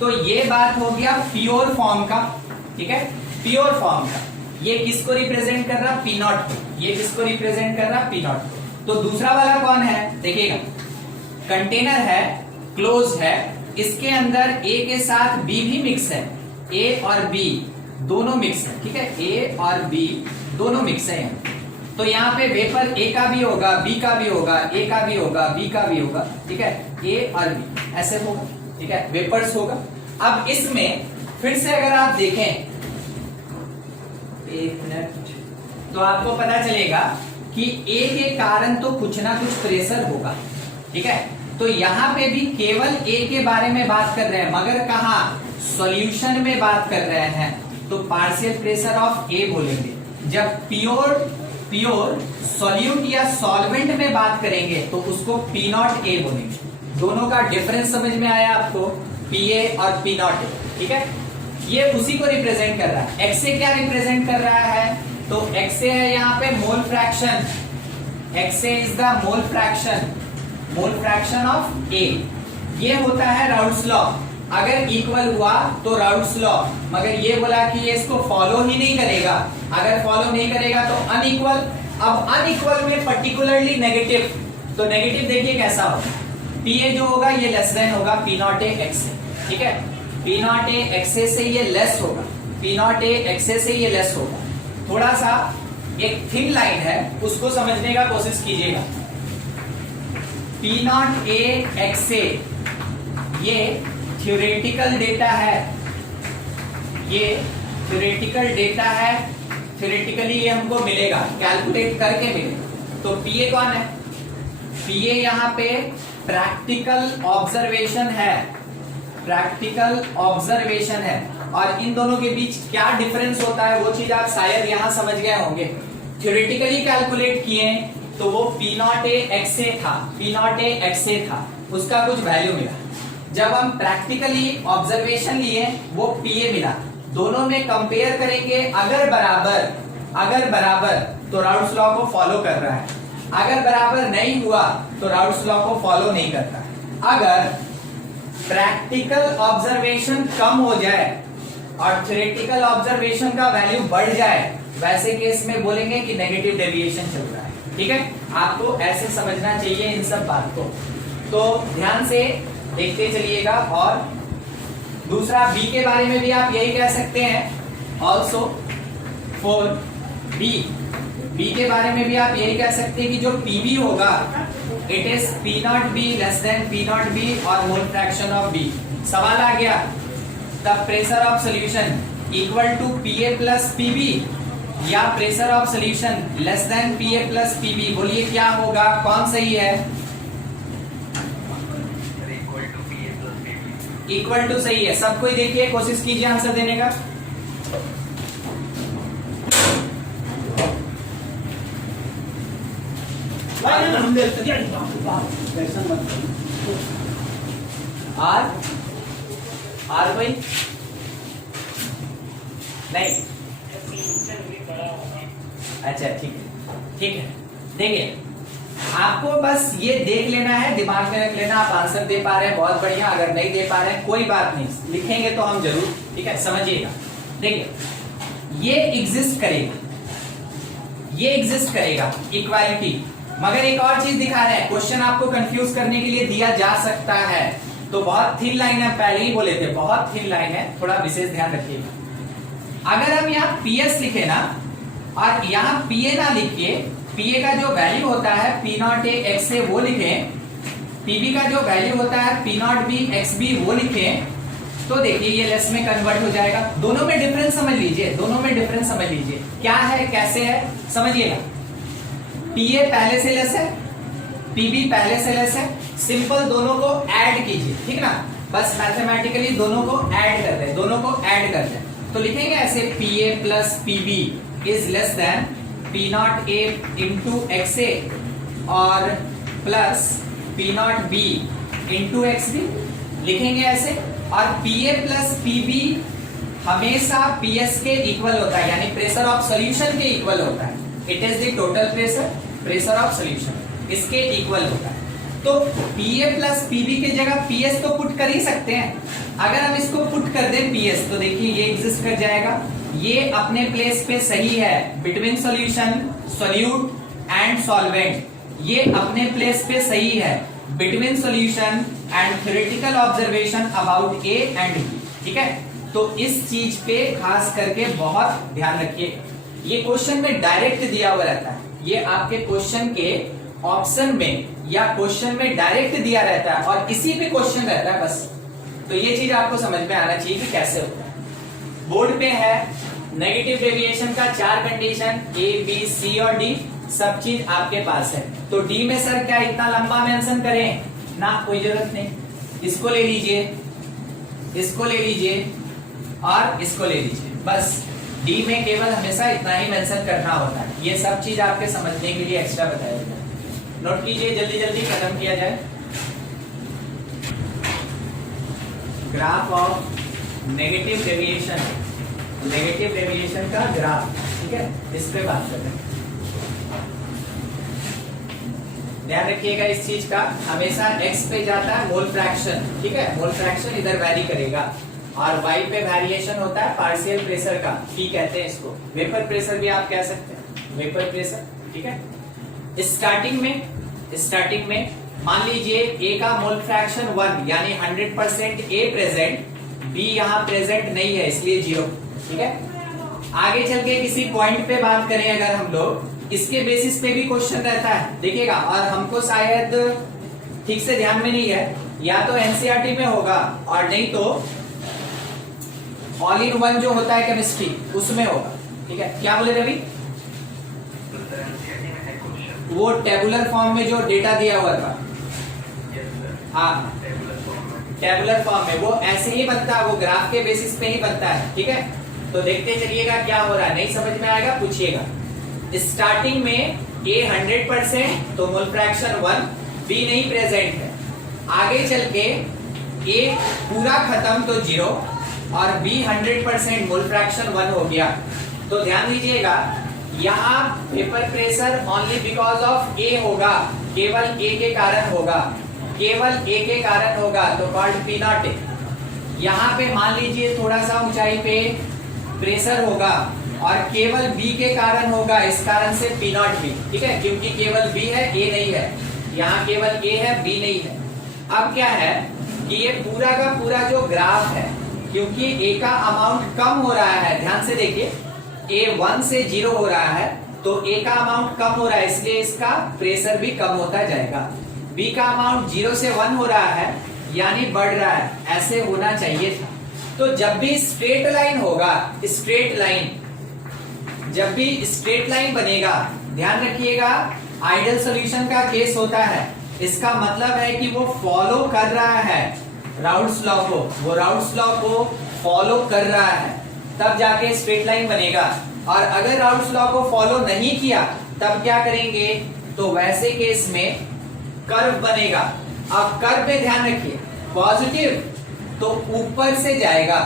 तो ये बात हो गया प्योर फॉर्म का, ठीक है, प्योर फॉर्म का। ये किसको रिप्रेजेंट कर रहा, पी नॉट को, ये किसको रिप्रेजेंट कर रहा, पी नॉट को। तो दूसरा वाला कौन है, देखिएगा कंटेनर है, क्लोज है, इसके अंदर ए के साथ बी भी मिक्स है, ए और बी दोनों मिक्स है, ठीक है, ए और बी दोनों मिक्स है यहाँ। तो यहाँ पे वेपर ए का भी होगा, बी का भी होगा, ए का भी होगा, बी का भी होगा, ठीक है, ए और बी ऐसे होगा, ठीक है, वेपर्स होगा। अब इसमें फिर से अगर आप देखें, एक मिनट, तो आपको पता चलेगा कि ए के कारण तो कुछ ना कुछ प्रेशर होगा, ठीक है। तो यहाँ पे भी केवल ए के बारे में बात कर रहे हैं, मगर कहा, सॉल्यूशन में बात कर रहे हैं, तो पार्शियल प्रेशर ऑफ ए बोलेंगे। जब प्योर सॉल्यूट या सॉल्वेंट में बात करेंगे तो उसको पी नॉट ए बोलेंगे। दोनों का डिफरेंस समझ में आया आपको, पी ए और पी नॉट ए, ठीक है। ये उसी को रिप्रेजेंट कर रहा है। एक्स ए क्या रिप्रेजेंट कर रहा है, तो एक्स ए है यहाँ पे mole fraction, X A is the mole fraction of A. ये होता है राउल्ट्स लॉ, अगर इक्वल हुआ तो राउल्ट्स लॉ, मगर ये बोला कि ये इसको फॉलो ही नहीं करेगा, अगर फॉलो नहीं करेगा तो अनइक्वल। अब अनइक्वल में पर्टिकुलरली नेगेटिव, तो नेगेटिव देखिए कैसा होगा, पी ए जो होगा ये लेस देन होगा पी नॉट ए एक्स ए, ठीक है, पी नॉट ए एक्स ए से ये लेस होगा, पी नॉट ए एक्स ए से ये लेस होगा। थोड़ा सा एक थिन लाइन है, उसको समझने का कोशिश कीजिएगा। पी नॉट ए एक्स ए ये थ्योरेटिकल डेटा है, ये थ्योरेटिकल डेटा है, थ्योरेटिकली ये हमको मिलेगा, कैलकुलेट करके मिलेगा। तो पीए कौन है, पीए यहाँ पे प्रैक्टिकल ऑब्जर्वेशन है, प्रैक्टिकल ऑब्जर्वेशन है। और इन दोनों के बीच क्या डिफरेंस होता है वो चीज आप शायद यहां समझ गए होंगे। थ्योरेटिकली कैलकुलेट किए तो वो पी नॉट ए एक्स ए था, पी नॉट ए एक्स ए था, उसका कुछ वैल्यू मिला। जब हम प्रैक्टिकली ऑब्जर्वेशन लिए वो पीए मिला, दोनों में कंपेयर करेंगे, अगर बराबर तो राउल्ट्स लॉ को फॉलो कर रहा है, अगर बराबर नहीं हुआ तो राउल्ट्स लॉ को फॉलो नहीं करता। अगर प्रैक्टिकल ऑब्जर्वेशन कम हो जाए और थ्योरेटिकल ऑब्जर्वेशन का वैल्यू बढ़ जाए, वैसे केस में बोलेंगे कि नेगेटिव डेविएशन चल रहा है, ठीक है। आपको ऐसे समझना चाहिए इन सब बात को, तो ध्यान से देखते चलिएगा। और दूसरा बी के बारे में भी आप यही कह सकते हैं, ऑल्सो फॉर बी के बारे में भी आप यही कह सकते हैं कि जो पीबी होगा it is P not B less than P not B और मोल फ्रैक्शन ऑफ बी। सवाल आ गया, the pressure of solution equal to PA plus PB या pressure of solution less than PA plus PB, बोलिए क्या होगा, कौन सही है? इक्वल टू सही है। सब कोई देखिए, कोशिश कीजिए आंसर देने का। आर भाई नहीं, अच्छा ठीक है। देखिए आपको बस ये देख लेना है, दिमाग में रख लेना, आप आंसर दे पा रहे हैं बहुत बढ़िया, अगर नहीं दे पा रहे हैं कोई बात नहीं, लिखेंगे तो हम जरूर, ठीक है। समझिएगा, देखिए ये एग्जिस्ट करेगा इक्वालिटी, मगर एक और चीज दिखा रहे हैं, क्वेश्चन आपको कंफ्यूज करने के लिए दिया जा सकता है। तो बहुत थिन लाइन है, पहले ही बोले थे बहुत थिन लाइन है, थोड़ा विशेष ध्यान रखिएगा। अगर हम यहाँ पीएस लिखे ना और यहाँ पीए ना लिखिए, पीए का जो वैल्यू होता है P not A X A वो लिखें, पीबी का जो वैल्यू होता है P not B X B वो लिखें, तो देखिए ये लेस में कन्वर्ट हो जाएगा। दोनों में डिफरेंस समझ लीजिए, दोनों में डिफरेंस समझ लीजिए क्या है कैसे है, समझिएगा। पीए पहले से लेस है, पीबी पहले से लेस है, सिंपल दोनों को ऐड कीजिए, ठीक ना, बस मैथमेटिकली दोनों को ऐड कर दें, दोनों को ऐड कर दें। तो लिखेंगे ऐसे, PA plus PB is less than P not A into X A और plus P not B into X B, लिखेंगे ऐसे। और पीए प्लस पीबी हमेशा पीएस के इक्वल होता है, यानी प्रेशर ऑफ सॉल्यूशन के इक्वल होता है। It is the total pressure of solution, इसके इक्वल होता है। तो पीए प्लस पीबी के जगह पीएस तो पुट कर ही सकते हैं। अगर हम इसको पुट कर दें पीएस, तो देखिए ये एग्जिस्ट कर जाएगा, ये अपने प्लेस पे सही है, between solution, solute and solvent, ये अपने प्लेस पे सही है, between solution and theoretical observation about A and B. ठीक है, तो इस चीज पे खास करके बहुत ध्यान रखिए। ये क्वेश्चन में डायरेक्ट दिया हुआ रहता है, ये आपके क्वेश्चन के ऑप्शन में या क्वेश्चन में डायरेक्ट दिया रहता है और इसी पे क्वेश्चन रहता है बस। तो ये चीज आपको समझ में आना चाहिए कि कैसे होता है। बोर्ड पे है नेगेटिव डेविएशन का 4 कंडीशन, ए बी सी और डी, सब चीज आपके पास है। तो डी में सर क्या इतना लंबा मेंशन करें ना, कोई जरूरत नहीं, इसको ले लीजिए, इसको ले लीजिए और इसको ले लीजिए, बस डी में केवल हमेशा इतना ही मेंशन करना होता है। ये सब चीज आपके समझने के लिए एक्स्ट्रा बताया जाता है। नोट कीजिए, जल्दी जल्दी खत्म किया जाए। Graph of negative deviation, negative deviation का ग्राफ, ठीक है, इस पे बात करते हैं। ध्यान रखिएगा इस चीज का, हमेशा x पे जाता है मोल फ्रैक्शन, ठीक है, मोल फ्रैक्शन इधर वैरी करेगा और y पे वेरिएशन होता है पार्शियल प्रेशर का, P कहते हैं इसको, वेपर प्रेशर भी आप कह सकते हैं, वेपर प्रेशर। ठीक है, स्टार्टिंग में मान लीजिए A का मोल फ्रैक्शन 1 यानी 100% A प्रेजेंट, B यहाँ प्रेजेंट नहीं है इसलिए 0। ठीक है, आगे चल के किसी पॉइंट पे बात करें अगर हम लोग, इसके बेसिस पे भी क्वेश्चन रहता है, देखिएगा, और हमको शायद ठीक से ध्यान में नहीं है, या तो एनसीईआरटी में होगा और नहीं तो ऑल इन वन जो होता है केमिस्ट्री उसमें होगा। ठीक है, क्या बोले रवि? वो टेबुलर फॉर्म में जो डेटा दिया हुआ था, हाँ टेबुलर फॉर्म में, वो ऐसे ही बनता है, वो ग्राफ के बेसिस पे ही बनता है। ठीक है, तो देखते चलिएगा क्या हो रहा है, नहीं समझ में आएगा पूछिएगा। स्टार्टिंग में A 100% तो मोल फ्रैक्शन 1, B नहीं प्रेजेंट है, आगे चल के A पूरा खत्म तो 0 और B 100% मोल फ्रैक्शन 1 हो गया। तो ध्यान दीजिएगा, यहाँ vapour pressure only because of A होगा, केवल A के कारण होगा, केवल A के कारण होगा, तो कॉल्ड P नॉट। यहाँ पे मान लीजिए थोड़ा सा ऊंचाई पे प्रेशर होगा और केवल B के कारण होगा, इस कारण से P नॉट B। ठीक है, क्योंकि केवल B है, A नहीं है, यहाँ केवल A है, B नहीं है। अब क्या है कि ये पूरा का पूरा जो ग्राफ है, क्योंकि A का अमाउंट कम हो रहा है, ध्यान से देखिए, A 1 से 0 हो रहा है तो A का अमाउंट कम हो रहा है, इसलिए इसका प्रेशर भी कम होता जाएगा। B का अमाउंट 0 से 1 हो रहा है यानी बढ़ रहा है, ऐसे होना चाहिए था। तो जब भी स्ट्रेट लाइन होगा, स्ट्रेट लाइन, जब भी स्ट्रेट लाइन बनेगा, ध्यान रखिएगा, आइडियल सॉल्यूशन का केस होता है, इसका मतलब है कि वो फॉलो कर रहा है राउल्स लॉ को, वो राउल्स लॉ को फॉलो कर रहा है, तब जाके स्ट्रेट लाइन बनेगा। और अगर राउल्स लॉ को फॉलो नहीं किया तब क्या करेंगे, तो वैसे केस में कर्व बनेगा। अब कर्व में ध्यान रखिए, पॉजिटिव तो ऊपर से जाएगा,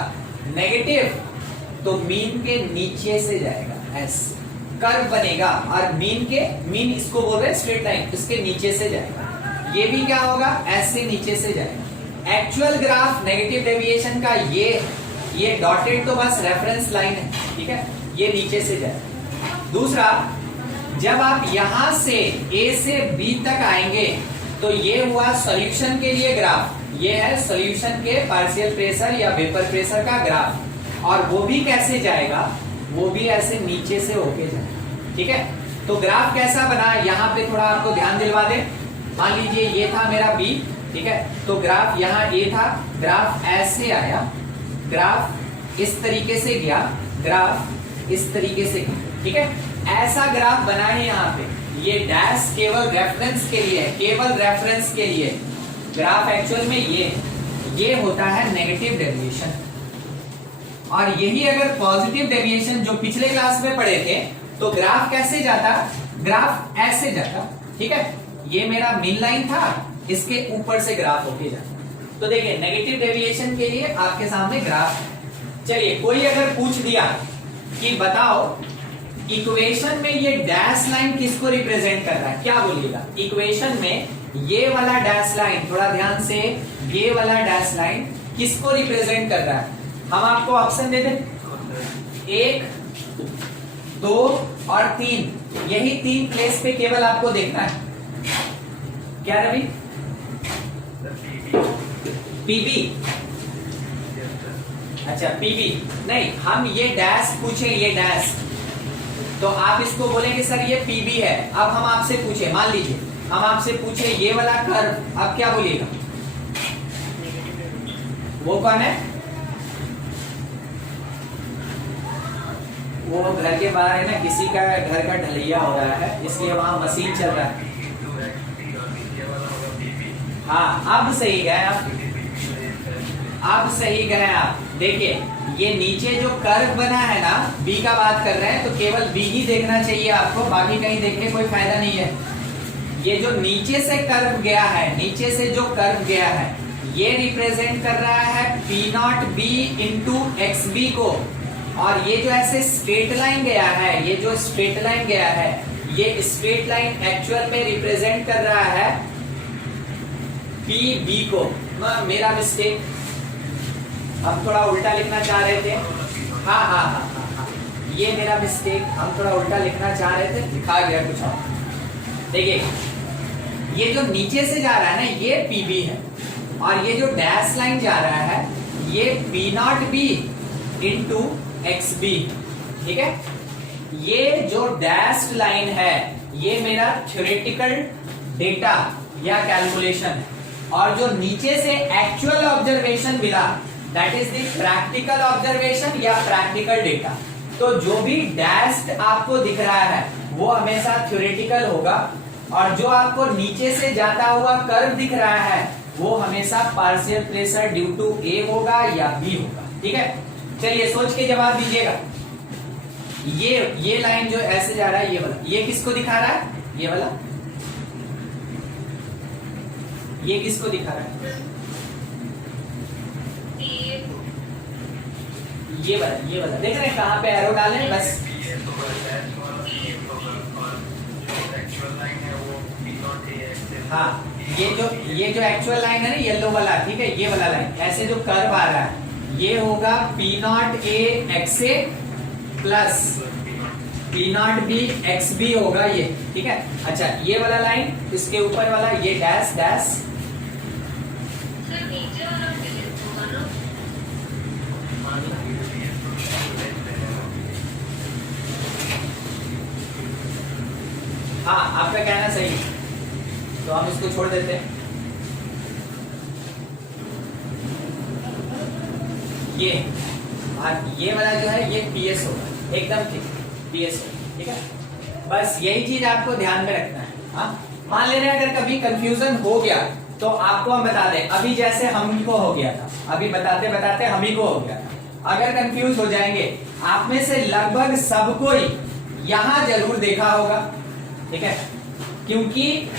नेगेटिव तो मीन के नीचे से जाएगा, ऐसे कर्व बनेगा। और मीन इसको बोल रहे हैं स्ट्रेट लाइन, इसके नीचे से जाएगा। ये भी क्या होगा, ऐसे नीचे से जाएगा। एक्चुअल ग्राफ नेगेटिव डेविएशन का ये डॉटेड तो बस रेफरेंस लाइन है, ठीक है, ये नीचे से जाएगा। दूसरा, जब आप यहां से A से B तक आएंगे तो ये हुआ सॉल्यूशन के लिए ग्राफ, ये है सॉल्यूशन के पार्शियल प्रेशर या वेपर प्रेशर का ग्राफ, और वो भी कैसे जाएगा, वो भी ऐसे नीचे से होके जाएगा। ठीक है, तो ग्राफ कैसा बना, यहाँ पे थोड़ा आपको ध्यान दिलवा दे। मान लीजिए ये था मेरा B, ठीक है, तो ग्राफ यहाँ A था, ग्राफ ऐसे आया, ग्राफ इस तरीके से गया, ग्राफ इस तरीके से गया। ठीक है, ऐसा ग्राफ बना है यहाँ पे, ये डैश केवल रेफरेंस के लिए है, केवल रेफरेंस के लिए। ग्राफ एक्चुअल में ये होता है नेगेटिव डेविएशन, और यही अगर पॉजिटिव डेविएशन जो पिछले क्लास में पढ़े थे, तो ग्राफ कैसे जाता, ग्राफ ऐसे जाता। ठीक है, ये मेरा मीन लाइन था, इसके ऊपर से ग्राफ होके जाता। तो देखिए नेगेटिव डेविएशन के लिए आपके सामने ग्राफ है। चलिए, कोई अगर पूछ दिया कि बताओ इक्वेशन में ये डैश लाइन किसको रिप्रेजेंट कर रहा है, क्या बोलिएगा? इक्वेशन में ये वाला डैश लाइन, थोड़ा ध्यान से, ये वाला डैश लाइन किसको रिप्रेजेंट कर रहा है? हम आपको ऑप्शन दे दें, 1, 2 और 3, यही 3 प्लेस पे केवल आपको देखना है। क्या रवि? पीबी। अच्छा पीबी नहीं, हम ये डैश पूछे, ये डैश, तो आप इसको बोलेंगे सर ये पीबी है। अब हम आपसे पूछे, मान लीजिए हम आपसे पूछे ये वाला कर्व, आप क्या बोलिएगा? वो कौन है? वो घर के बाहर है ना, किसी का घर का ढलैया हो रहा है, इसलिए वहां मशीन चल रहा है। हाँ अब सही गए आप सही गए आप। देखिए ये नीचे जो कर्व बना है ना, बी का बात कर रहे हैं, तो केवल बी ही देखना चाहिए आपको, बाकी कहीं देखने कोई फायदा नहीं है। ये जो नीचे से कर्व गया है, नीचे से जो कर्व गया है, ये रिप्रेजेंट कर रहा है P not B into X B को, और ये जो ऐसे स्ट्रेट लाइन गया है, ये जो स्ट्रेट लाइन गया है, ये स्ट्रेट लाइन एक्चुअल में रिप्रेजेंट कर रहा है पी बी को। मेरा मिस्टेक, हम थोड़ा उल्टा लिखना चाह रहे थे। हाँ, ये मेरा मिस्टेक, हम थोड़ा उल्टा लिखना चाह रहे थे, लिखा गया कुछ और। देखिए ये जो नीचे से जा रहा है ना, ये पीबी है, और ये जो डैश लाइन जा रहा है, ये P not B into X B. ठीक है, ये जो डैश लाइन है, ये मेरा थ्योरेटिकल डेटा या कैलकुलेशन है, और जो नीचे से एक्चुअल ऑब्जर्वेशन मिला, that is the practical observation या प्रैक्टिकल डेटा। तो जो भी डैश्ड आपको दिख रहा है वो हमेशा थ्योरेटिकल होगा, और जो आपको नीचे से जाता हुआ कर्व दिख रहा है वो हमेशा पार्शियल प्रेशर ड्यू टू ए होगा या बी होगा। ठीक है, चलिए सोच के जवाब दीजिएगा। ये लाइन जो ऐसे जा रहा है, ये वाला, ये किसको दिखा रहा है? ये वाला, ये किसको दिखा रहा है? ये वाला देख रहे हैं कहाँ पे एरो डाले? बस हाँ, ये जो एक्चुअल लाइन है ना, येलो वाला, ठीक है, ये वाला लाइन, ऐसे जो कर्व आ रहा है, ये होगा P not A X A plus P not B X B होगा ये। ठीक है, अच्छा ये वाला लाइन, इसके ऊपर वाला ये डैश डैश, हाँ आपका कहना सही, तो हम इसको छोड़ देते हैं। ये वाला जो है ये पीएस होगा, एकदम ठीक, पीएस होगा। ठीक है, बस यही चीज आपको ध्यान में रखना है। हाँ, मान ले रहे हैं अगर कभी कंफ्यूजन हो गया तो आपको हम बता दें, अभी जैसे हम को हो गया था, अभी बताते बताते हम ही को हो गया था। अगर कंफ्यूज हो जाएंगे, आप में से लगभग सबको ही यहां जरूर देखा होगा। ठीक है, क्योंकि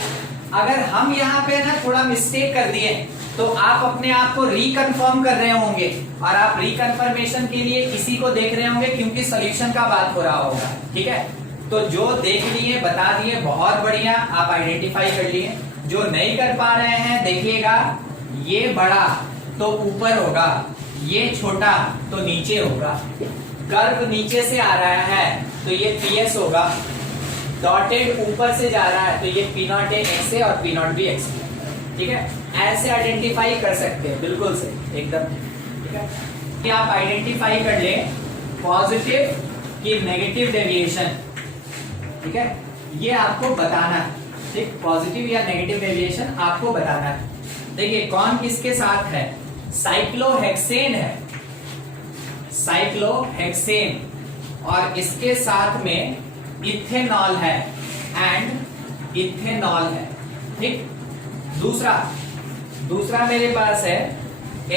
अगर हम यहाँ पे ना थोड़ा मिस्टेक कर दिए तो आप अपने आप को रिकन्फर्म कर रहे होंगे, और आप रिकन्फर्मेशन के लिए किसी को देख रहे होंगे, क्योंकि सॉल्यूशन का बात हो रहा होगा। ठीक है, तो जो देख लिए बता दिए, बहुत बढ़िया, आप आइडेंटिफाई कर लिए। जो नहीं कर पा रहे हैं, देखिएगा, ये बड़ा तो ऊपर होगा, ये छोटा तो नीचे होगा। कर्व नीचे से आ रहा है तो ये पीएस होगा, डॉटेड ऊपर से जा रहा है तो ये P not A X A और P not B X B. ठीक है, ऐसे आइडेंटिफाई कर सकते हैं, बिल्कुल से एकदम। ठीक है, कि आप आइडेंटिफाई कर लें पॉजिटिव की नेगेटिव डेविएशन। ठीक है, ये आपको बताना है। ठीक, पॉजिटिव या नेगेटिव डेविएशन आपको बताना है। देखिए कौन किसके साथ है? साइक्लोहेक्सेन है, साइक्लोहेक्सेन, और इसके साथ में इथेनॉल है एंड इथेनॉल है। ठीक, दूसरा मेरे पास है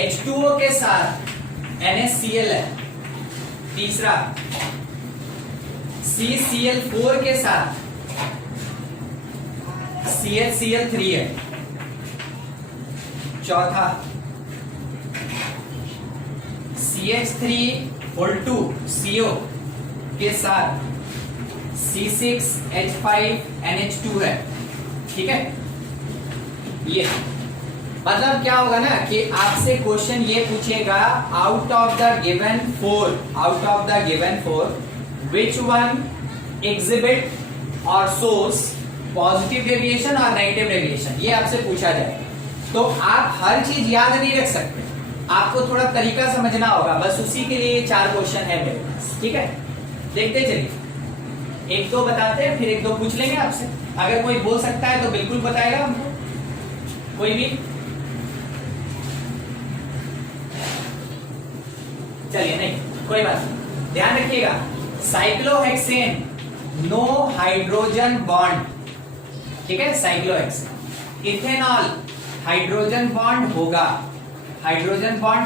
H2O के साथ NaCl है। तीसरा CCl4 के साथ CHCl3 है। चौथा CH3O2CO के साथ C6H5NH2 है। ठीक है, ये मतलब क्या होगा ना कि आपसे क्वेश्चन ये पूछेगा out of the given four which one exhibit और सोर्स पॉजिटिव डेविएशन और नेगेटिव डेविएशन, ये आपसे पूछा जाएगा। तो आप हर चीज याद नहीं रख सकते, आपको थोड़ा तरीका समझना होगा, बस उसी के लिए 4 क्वेश्चन है मेरे पास। ठीक है, देखते चलिए, एक दो बताते हैं फिर एक दो पूछ लेंगे आपसे। अगर कोई बोल सकता है तो बिल्कुल बताएगा हमको, कोई भी। चलिए, नहीं कोई बात नहीं, ध्यान रखिएगा। साइक्लोहेक्सेन नो हाइड्रोजन बॉन्ड, ठीक है, साइक्लोहेक्सेन। इथेनॉल हाइड्रोजन बॉन्ड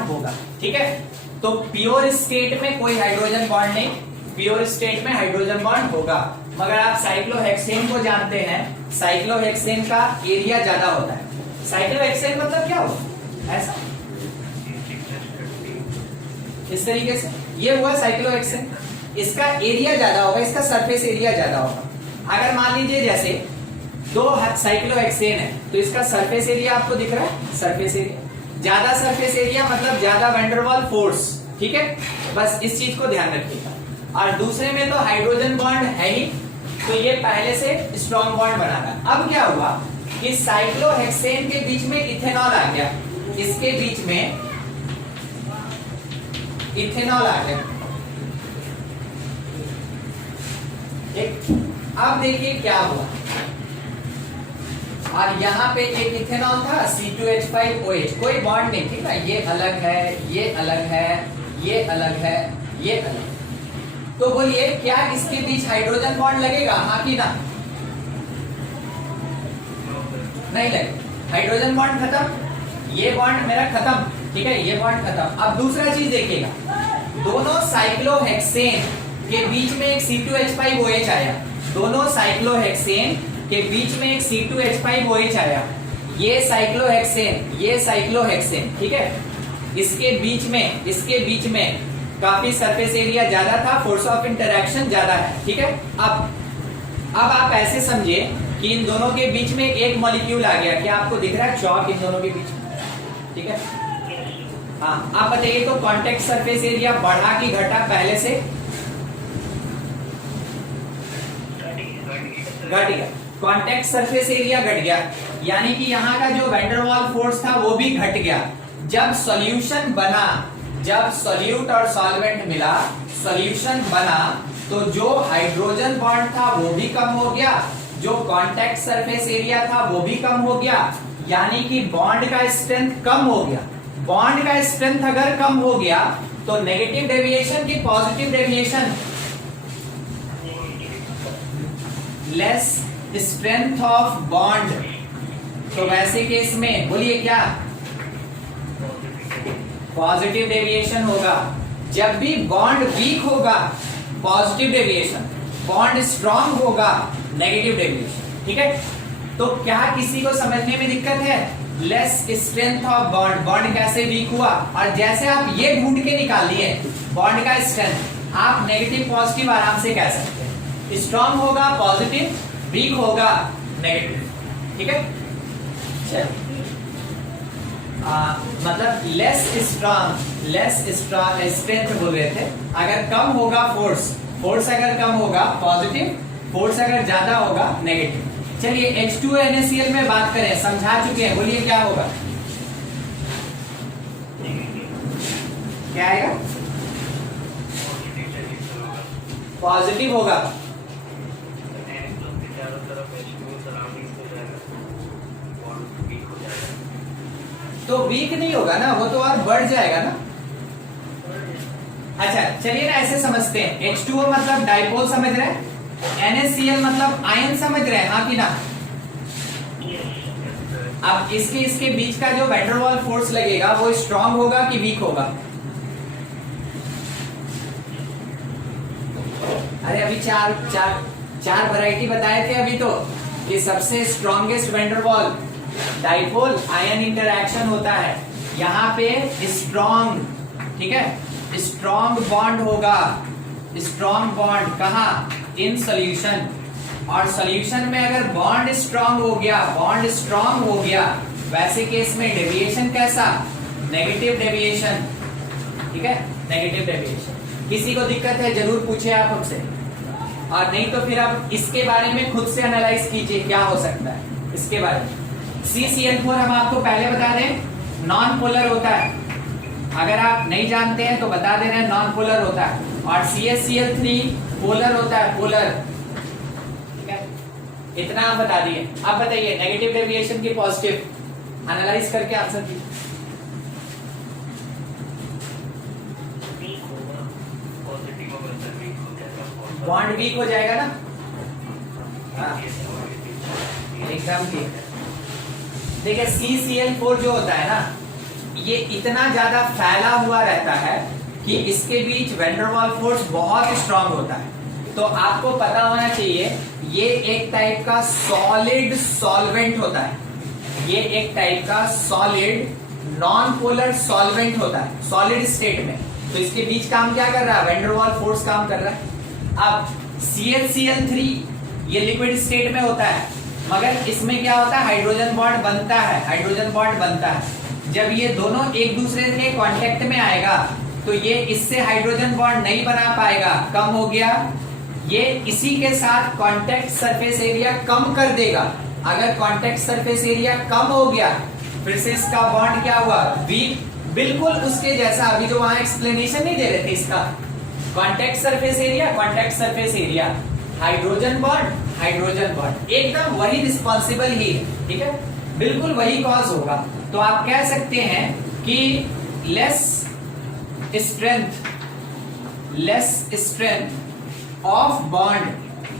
होगा, ठीक है। तो प्योर स्टेट में कोई हाइड्रोजन बॉन्ड नहीं, प्योर स्टेट में हाइड्रोजन बॉन्ड होगा। मगर आप साइक्लोहेक्सेन को जानते हैं, साइक्लोहेक्सेन का एरिया ज्यादा होता है। साइक्लोहेक्सेन मतलब क्या होगा, ऐसा इस तरीके से ये हुआ साइक्लोहेक्सेन, इसका एरिया ज्यादा होगा, इसका सरफेस एरिया ज्यादा होगा। अगर मान लीजिए जैसे 2 साइक्लोहेक्सेन है तो इसका सरफेस एरिया आपको दिख रहा है, सरफेस एरिया ज्यादा, सरफेस एरिया मतलब ज्यादा वैंडरवाल फोर्स, ठीक है। बस इस चीज को ध्यान रखिएगा। और दूसरे में तो हाइड्रोजन बॉन्ड है ही, तो ये पहले से स्ट्रॉन्ग बॉन्ड बना रहा। अब क्या हुआ कि साइक्लोहेक्सेन के बीच में इथेनॉल आ गया, इसके बीच में इथेनॉल आ गया, ठीक। अब देखिए क्या हुआ, और यहाँ पे एक इथेनॉल था C2H5OH, कोई बॉन्ड नहीं, ठीक है। ये अलग है, ये अलग है, ये अलग है, ये अलग। तो बोलिए क्या इसके बीच हाइड्रोजन बॉन्ड लगेगा, हाँ कि ना? नहीं लगे, हाइड्रोजन बॉन्ड खत्म, ये बॉन्ड मेरा खत्म, ठीक है, ये बॉन्ड खत्म। अब दूसरा चीज देखिएगा, दोनों साइक्लोहेक्सेन के बीच में एक C2H5OH आया, दोनों साइक्लोहेक्सेन के बीच में एक C2H5OH आया, ये साइक्लोहेक्सेन, ठीक है। इसके बीच में काफी सरफेस एरिया ज्यादा था, फोर्स ऑफ इंटरेक्शन ज्यादा है, ठीक है। अब आप ऐसे समझिए कि इन दोनों के बीच में एक मॉलिक्यूल आ गया, क्या आपको दिख रहा है चौक इन दोनों के बीच में, ठीक है। हाँ, आप बताइए तो कांटेक्ट सरफेस एरिया बढ़ा कि घटा पहले से? घट गया, कांटेक्ट सरफेस एरिया घट गया, यानी कि यहाँ का जो वैंडरवाल फोर्स था वो भी घट गया। जब सॉल्यूशन बना, जब सॉल्यूट और सॉल्वेंट मिला, सॉल्यूशन बना, तो जो हाइड्रोजन बॉन्ड था वो भी कम हो गया, जो कांटेक्ट सरफेस एरिया था वो भी कम हो गया, यानी कि बॉन्ड का स्ट्रेंथ कम हो गया। बॉन्ड का स्ट्रेंथ अगर कम हो गया तो नेगेटिव डेविएशन की positive deviation, less strength of bond, तो वैसे केस में बोलिए क्या, पॉजिटिव डेविएशन होगा। जब भी बॉन्ड वीक होगा पॉजिटिव डेविएशन, बॉन्ड स्ट्रांग होगा नेगेटिव डेविएशन, ठीक है। तो क्या किसी को समझने में दिक्कत है? Less strength of bond, bond कैसे वीक हुआ, और जैसे आप ये ढूंढ के निकाल लिए बॉन्ड का स्ट्रेंथ, आप नेगेटिव पॉजिटिव आराम से कह सकते हैं। स्ट्रांग होगा पॉजिटिव, वीक होगा नेगेटिव, ठीक है। चलिए, मतलब लेस स्ट्रेंथ बोल रहे थे। अगर कम होगा फोर्स अगर कम होगा पॉजिटिव, फोर्स अगर ज्यादा होगा नेगेटिव। चलिए H2NaCl में बात करें, समझा चुके हैं, बोलिए क्या होगा, क्या आएगा? पॉजिटिव होगा, तो वीक नहीं होगा ना, वो तो और बढ़ जाएगा ना। अच्छा चलिए ना ऐसे समझते हैं, H2O मतलब डाइपोल समझ रहे हैं, NaCl मतलब आयन समझ रहे हैं, हाँ कि ना? अब इसके बीच का जो वैंडरवाल फोर्स लगेगा वो स्ट्रांग होगा कि वीक होगा? अरे अभी चार वैरायटी बताए थे अभी तो, कि सबसे स्ट्रॉन्गेस्ट वैंडरवाल डाइपोल आयन इंटरैक्शन होता है, यहाँ पे स्ट्रॉन्ग, ठीक है, स्ट्रॉन्ग बॉन्ड होगा, स्ट्रॉन्ग बॉन्ड कहाँ? In solution. और सॉल्यूशन में अगर बॉन्ड स्ट्रॉन्ग हो गया वैसे केस में डेविएशन कैसा, नेगेटिव डेविएशन, ठीक है, नेगेटिव डेविएशन। किसी को दिक्कत है जरूर पूछे आप हमसे, और नहीं तो फिर आप इसके बारे में खुद से एनालाइज कीजिए क्या हो सकता है इसके बारे में। CCl4 हम आपको पहले बता दें नॉन पोलर होता है, अगर आप नहीं जानते हैं तो बता दे रहे हैं नॉन पोलर होता है, और CaCl3 पोलर होता है, पोलर, ठीक है, इतना आप बता दिए। अब बताइए नेगेटिव डेविएशन की पॉजिटिव एनालाइज करके आंसर कीजिए। बॉन्ड वीक हो जाएगा ना, हाँ, एकदम ठीक। देखिए CCl4 जो होता है ना, ये इतना ज्यादा फैला हुआ रहता है कि इसके बीच वैन डर वाल्स फोर्स बहुत स्ट्रांग होता है। तो आपको पता होना चाहिए ये एक टाइप का सॉलिड सॉल्वेंट होता है, ये एक टाइप का सॉलिड नॉन पोलर सॉल्वेंट होता है सॉलिड स्टेट में। तो इसके बीच काम क्या कर रहा है, वैन डर वाल्स फोर्स काम कर रहा है। अब ClCl3 ये लिक्विड स्टेट में होता है, मगर इसमें क्या होता है, हाइड्रोजन बॉन्ड बनता है, हाइड्रोजन बॉन्ड बनता है। जब ये दोनों एक दूसरे के कांटेक्ट में आएगा तो ये इससे हाइड्रोजन बॉन्ड नहीं बना पाएगा, कम हो गया, ये इसी के साथ कांटेक्ट सरफेस एरिया कम कर देगा। अगर कांटेक्ट सरफेस एरिया कम हो गया फिर से इसका बॉन्ड क्या हुआ, वीक, बिल्कुल उसके जैसा अभी जो वहां एक्सप्लेनेशन नहीं दे रहे थे इसका, contact surface area, contact surface area, hydrogen bond, hydrogen bond, एकदम वही रिस्पॉन्सिबल ही है, ठीक है, बिल्कुल वही कॉज होगा। तो आप कह सकते हैं कि less strength of bond,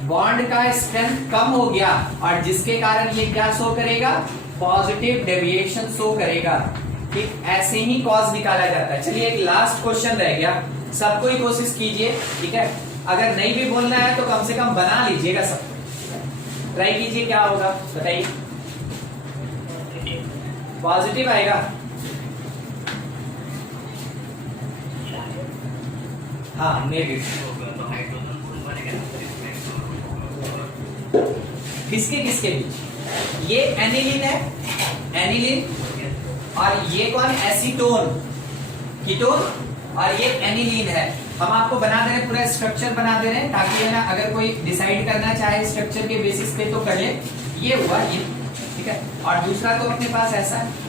bond का स्ट्रेंथ कम हो गया, और जिसके कारण ये क्या शो करेगा, पॉजिटिव डेविएशन शो करेगा। ठीक, ऐसे ही कॉज निकाला जाता है। चलिए एक लास्ट क्वेश्चन रह गया, सबको ही कोशिश कीजिए, ठीक है, अगर नहीं भी बोलना है तो कम से कम बना लीजिएगा सबको, ट्राई कीजिए क्या होगा बताइए। पॉजिटिव आएगा, हाँ नेगेटिव। किसके किसके बीच, ये एनिलीन है, एनिलीन, और ये कौन, एसीटोन, कीटोन, और ये एनिलीन है। हम आपको बना दे रहे हैं, पूरा स्ट्रक्चर बना दे रहे हैं ताकि है ना अगर कोई डिसाइड करना चाहे स्ट्रक्चर के बेसिस पे तो कर ले। ये हुआ ये, ठीक है, और दूसरा तो अपने पास ऐसा है,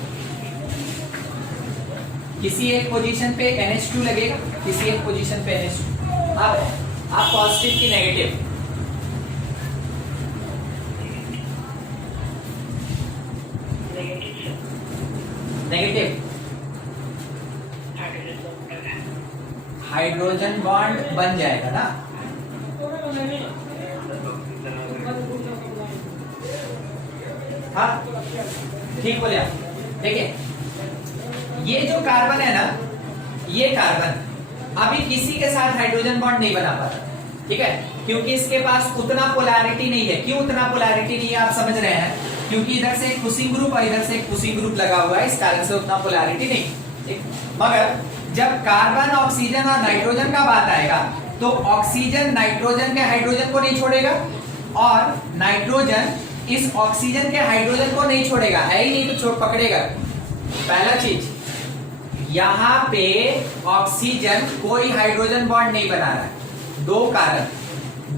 किसी एक पोजीशन पे NH2 लगेगा, किसी एक पोजीशन पे NH2। अब आप पॉजिटिव की नेगेटिव, नेगेटिव हाइड्रोजन बॉन्ड बन जाएगा ना, हाँ ठीक बोले आप। देखिए ये जो कार्बन है ना, ये कार्बन अभी किसी के साथ हाइड्रोजन बॉन्ड नहीं बना पाता, ठीक है, क्योंकि इसके पास उतना पोलैरिटी नहीं है। क्यों उतना पोलैरिटी नहीं है आप समझ रहे हैं, क्योंकि इधर से एक पुशिंग ग्रुप और इधर से एक पुशिंग ग्रुप लगा हुआ है, इस कारण से उतना पोलैरिटी नहीं, ठीक। मगर जब कार्बन, ऑक्सीजन और नाइट्रोजन का बात आएगा तो ऑक्सीजन नाइट्रोजन के हाइड्रोजन को नहीं छोड़ेगा, और नाइट्रोजन इस ऑक्सीजन के हाइड्रोजन को नहीं छोड़ेगा, है ही नहीं तो छोड़ पकड़ेगा। पहला चीज, यहां पे ऑक्सीजन कोई हाइड्रोजन बॉन्ड नहीं बना रहा है, दो कारण,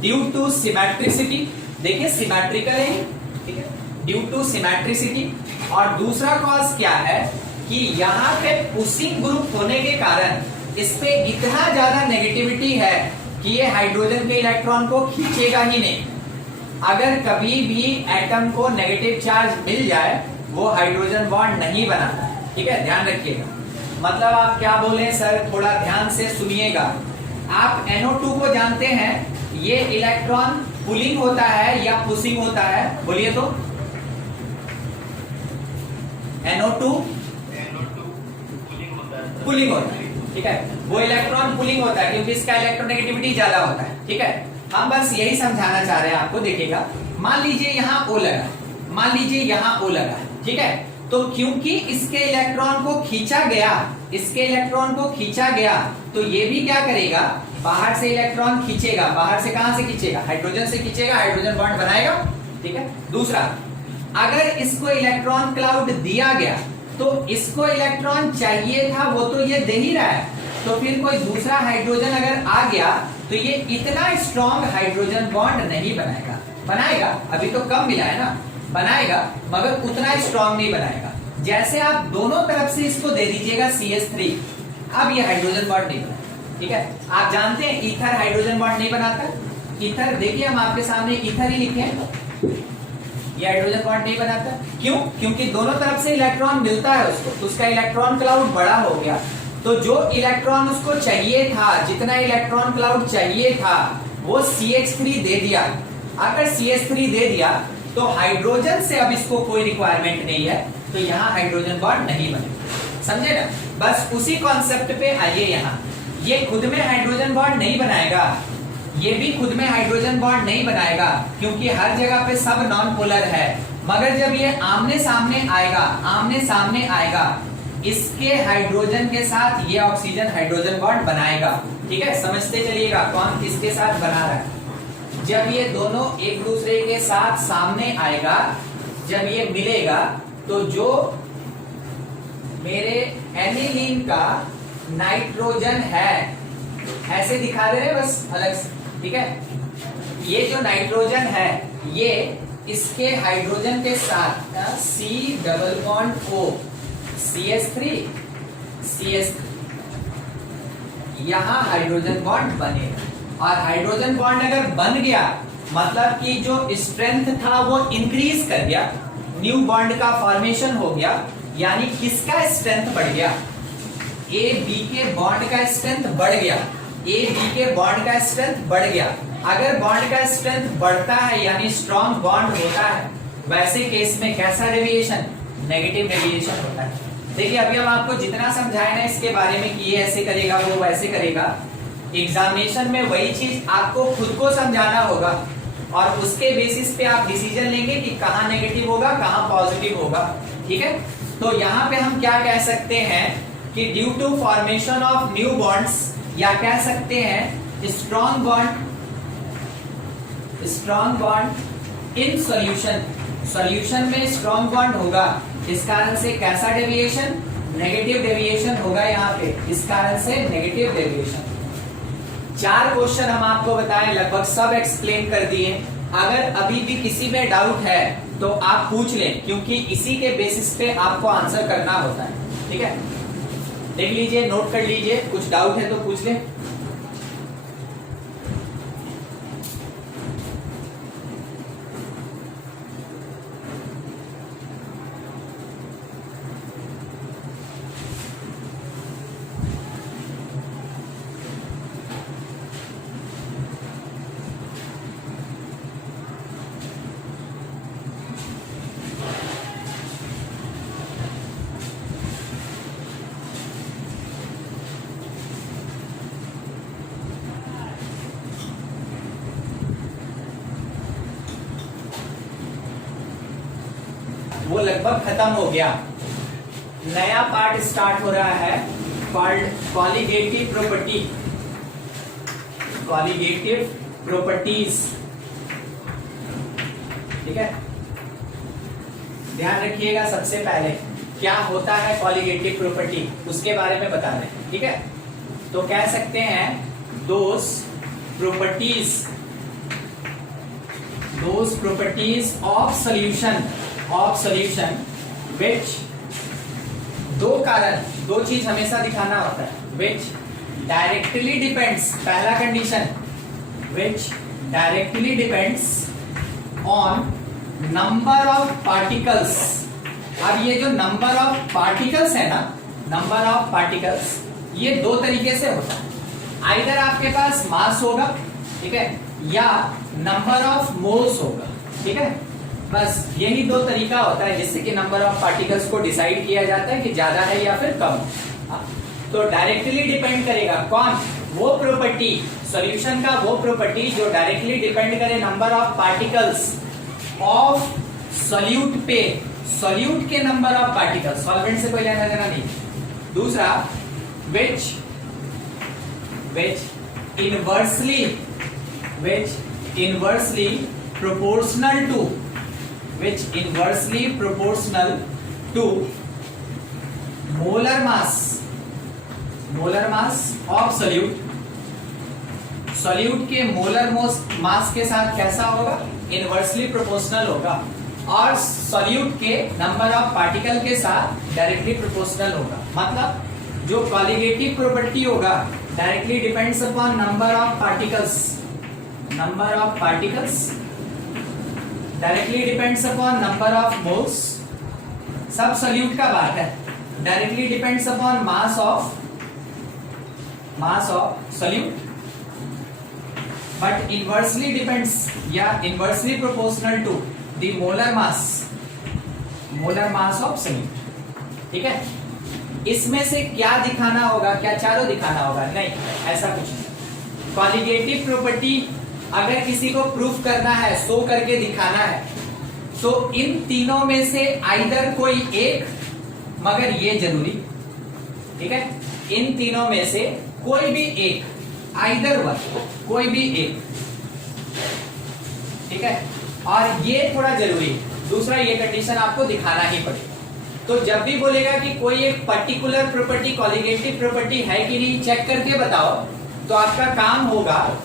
ड्यू टू सिमेट्रिसिटी, देखिए सिमेट्रिकल है, ठीक है, ड्यू टू सिमेट्रिसिटी, और दूसरा कॉज क्या है कि यहाँ पे पुशिंग ग्रुप होने के कारण इस पे इतना ज्यादा नेगेटिविटी है कि ये हाइड्रोजन के इलेक्ट्रॉन को खींचेगा ही नहीं। अगर कभी भी एटम को नेगेटिव चार्ज मिल जाए वो हाइड्रोजन बॉन्ड नहीं बनाता, ठीक है, ध्यान रखिएगा। मतलब आप क्या बोले सर, थोड़ा ध्यान से सुनिएगा। आप NO2 को जानते हैं, ये इलेक्ट्रॉन पुलिंग होता है या पुशिंग होता है, बोलिए तो। NO2 पुलिंग होता है, ठीक है, वो इलेक्ट्रॉन पुलिंग होता है क्योंकि इसका इलेक्ट्रोनेगेटिविटी ज्यादा होता है, ठीक है। हम बस यही समझाना चाह रहे हैं आपको। देखिएगा, मान लीजिए यहाँ O लगा, मान लीजिए यहाँ O लगा, ठीक है, तो क्योंकि इसके इलेक्ट्रॉन को खींचा गया, इसके इलेक्ट्रॉन को खींचा गया, तो ये भी क्या करेगा, बाहर से इलेक्ट्रॉन खींचेगा। बाहर से कहां से खींचेगा, हाइड्रोजन से खींचेगा, हाइड्रोजन बॉन्ड बनाएगा, ठीक है। दूसरा, अगर इसको इलेक्ट्रॉन क्लाउड दिया गया तो इसको इलेक्ट्रॉन चाहिए था, वो तो ये दे ही रहा है, तो फिर कोई दूसरा हाइड्रोजन अगर आ गया तो ये इतना स्ट्रॉन्ग हाइड्रोजन बॉन्ड नहीं बनाएगा। बनाएगा, अभी तो कम मिला है ना, बनाएगा मगर उतना स्ट्रॉन्ग नहीं बनाएगा। जैसे आप दोनों तरफ से इसको दे दीजिएगा CH3, अब ये हाइड्रोजन बॉन्ड नहीं बनाएगा। ठीक है, आप जानते हैं ईथर हाइड्रोजन बॉन्ड नहीं बनाता। ईथर देखिए, हम आपके सामने ईथर ही लिखे हैं, ये हाइड्रोजन बॉन्ड नहीं बनाता। क्यों? क्योंकि दोनों तरफ से इलेक्ट्रॉन मिलता है उसको, तो उसका इलेक्ट्रॉन क्लाउड बड़ा हो गया, तो जो इलेक्ट्रॉन उसको चाहिए था, जितना इलेक्ट्रॉन क्लाउड चाहिए था वो CH3 दे दिया। अगर CH3 दे दिया तो हाइड्रोजन से अब इसको कोई रिक्वायरमेंट नहीं है, तो यहाँ हाइड्रोजन बॉन्ड नहीं बनेगा। समझे ना? बस उसी कॉन्सेप्ट पे आइए। यहाँ ये खुद में हाइड्रोजन बॉन्ड नहीं बनाएगा, ये भी खुद में हाइड्रोजन बॉन्ड नहीं बनाएगा, क्योंकि हर जगह पे सब नॉन पोलर है। मगर जब ये आमने सामने आएगा, आमने सामने आएगा, इसके हाइड्रोजन के साथ ये ऑक्सीजन हाइड्रोजन बॉन्ड बनाएगा। ठीक है, समझते चलिएगा कौन किसके साथ बना रहा है। जब ये दोनों एक दूसरे के साथ सामने आएगा, जब ये मिलेगा, तो जो मेरे एनिलीन का नाइट्रोजन है, ऐसे दिखा दे रहे बस अलग से। ठीक है, ये जो नाइट्रोजन है ये इसके हाइड्रोजन के साथ C double bond O CH3 यहां हाइड्रोजन बॉन्ड बनेगा। और हाइड्रोजन बॉन्ड अगर बन गया मतलब कि जो स्ट्रेंथ था वो इंक्रीज कर गया, न्यू बॉन्ड का फॉर्मेशन हो गया, यानी किसका स्ट्रेंथ बढ़ गया? A B के बॉन्ड का स्ट्रेंथ बढ़ गया, A B के बॉन्ड का स्ट्रेंथ बढ़ गया। अगर बॉन्ड का स्ट्रेंथ बढ़ता है यानी स्ट्रॉन्ग बॉन्ड होता है, वैसे केस में कैसा डेविएशन? नेगेटिव डेविएशन होता है। देखिए अभी हम आपको जितना समझाए ना इसके बारे में कि ये ऐसे करेगा वो वैसे करेगा, एग्जामिनेशन में वही चीज आपको खुद को समझाना होगा और उसके बेसिस पे आप डिसीजन लेंगे कि कहाँ नेगेटिव होगा कहाँ पॉजिटिव होगा। ठीक है, तो यहाँ पे हम क्या कह सकते हैं कि due to formation of new bonds, या कह सकते हैं strong bond in solution, solution में स्ट्रॉन्ग बॉन्ड होगा, इस कारण से कैसा डेविएशन? नेगेटिव डेविएशन होगा यहाँ पे, इस कारण से नेगेटिव डेविएशन। 4 क्वेश्चन हम आपको बताएं, लगभग सब एक्सप्लेन कर दिए। अगर अभी भी किसी में डाउट है तो आप पूछ लें, क्योंकि इसी के बेसिस पे आपको आंसर करना होता है। ठीक है, देख लीजिए, नोट कर लीजिए, कुछ डाउट है तो पूछ लें। वो लगभग खत्म हो गया, नया पार्ट स्टार्ट हो रहा है, कॉलिगेटिव प्रॉपर्टी, कॉलिगेटिव प्रॉपर्टीज। ठीक है, ध्यान रखिएगा, सबसे पहले क्या होता है कॉलिगेटिव प्रॉपर्टी उसके बारे में बता रहे हैं। ठीक है, तो कह सकते हैं दोस प्रॉपर्टीज ऑफ सॉल्यूशन विच, दो कारण, दो चीज हमेशा दिखाना होता है, विच डायरेक्टली डिपेंड्स, पहला condition, which directly depends on number of particles. अब ये जो नंबर ऑफ पार्टिकल्स है ना, नंबर ऑफ पार्टिकल्स, ये दो तरीके से होता है, आइदर आपके पास मास होगा, ठीक है, या नंबर ऑफ मोल्स होगा। ठीक है, बस यही दो तरीका होता है जिससे कि नंबर ऑफ पार्टिकल्स को डिसाइड किया जाता है कि ज्यादा है या फिर कम। तो डायरेक्टली डिपेंड करेगा कौन? वो प्रॉपर्टी, सॉल्यूशन का वो प्रॉपर्टी जो डायरेक्टली डिपेंड करे number of particles of solute पे, सॉल्यूट के नंबर ऑफ पार्टिकल्स, सॉल्वेंट से कोई लेना देना नहीं। दूसरा which inversely proportional which inversely proportional to molar mass of solute। Solute के मोलर मास के साथ कैसा होगा? इनवर्सली प्रोपोर्शनल होगा। और सॉल्यूट के नंबर ऑफ पार्टिकल के साथ डायरेक्टली प्रोपोर्शनल होगा। मतलब जो कॉलिगेटिव प्रॉपर्टी होगा directly depends upon number of particles directly depends upon number of moles. सब सॉल्यूट का बात है। Directly depends upon mass of solute, but inversely depends या inversely proportional to the molar mass of solute. ठीक है, इसमें से क्या दिखाना होगा? क्या चारों दिखाना होगा? नहीं, ऐसा कुछ नहीं। कॉलिगेटिव प्रॉपर्टी अगर किसी को प्रूफ करना है, शो करके दिखाना है, तो इन तीनों में से आइदर कोई एक, मगर ये जरूरी, ठीक है, इन तीनों में से कोई भी एक, आइदर वन, कोई भी एक, ठीक है। और ये थोड़ा जरूरी है। दूसरा, ये कंडीशन आपको दिखाना ही पड़ेगा। तो जब भी बोलेगा कि कोई एक पर्टिकुलर प्रॉपर्टी कॉलिगेटिव प्रॉपर्टी है कि नहीं, चेक करके बताओ, तो आपका काम होगा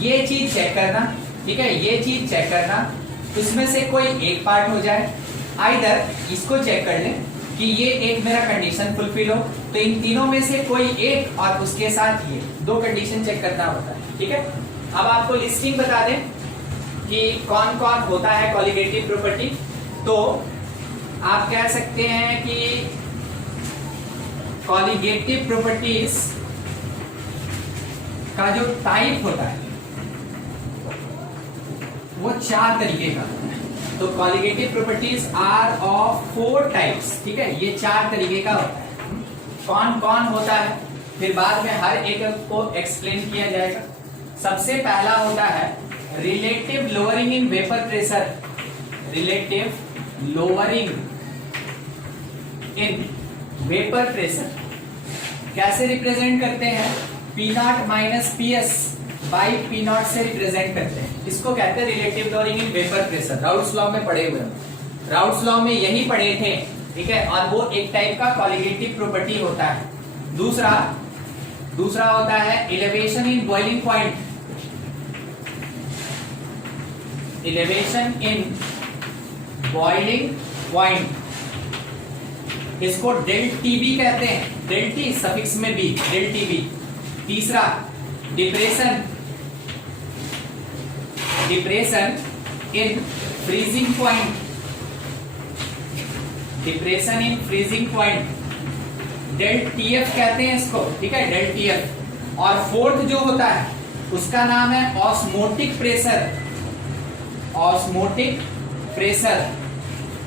ये चीज चेक करना, ठीक है, ये चीज चेक करना, उसमें से कोई एक पार्ट हो जाए। आइदर इसको चेक कर लें कि ये एक मेरा कंडीशन फुलफिल हो, तो इन तीनों में से कोई एक और उसके साथ ये दो कंडीशन चेक करना होता है। ठीक है, अब आपको लिस्टिंग बता दें कि कौन कौन होता है कॉलिगेटिव प्रॉपर्टी। तो आप कह सकते हैं कि कॉलिगेटिव प्रॉपर्टीज का जो टाइप होता है वो 4 तरीके का होता है। तो colligative properties are of 4 types. ठीक है, ये 4 तरीके का होता है। कौन कौन होता है फिर बाद में हर एक को एक्सप्लेन किया जाएगा। सबसे पहला होता है relative lowering in vapour pressure. Relative lowering in vapour pressure कैसे रिप्रेजेंट करते हैं? P0 minus PS by P0 से रिप्रेजेंट करते हैं। इसको कहते हैं relative lowering in vapour pressure. Routes law में पढ़े हुए हैं, राउट्स लॉ में यही पढ़े थे। ठीक है, और वो एक टाइप का कॉलिगेटिव प्रॉपर्टी होता है। दूसरा होता है elevation in boiling point. Elevation in boiling point, इसको डेल टीबी कहते हैं। डेल टी सफिक्स में बी, डेल टीबी। तीसरा depression in freezing point. Depression in freezing point, del TF कहते हैं इसको। ठीक है, डेल टीएफ। और फोर्थ जो होता है उसका नाम है ऑस्मोटिक प्रेशर। ऑस्मोटिक प्रेशर,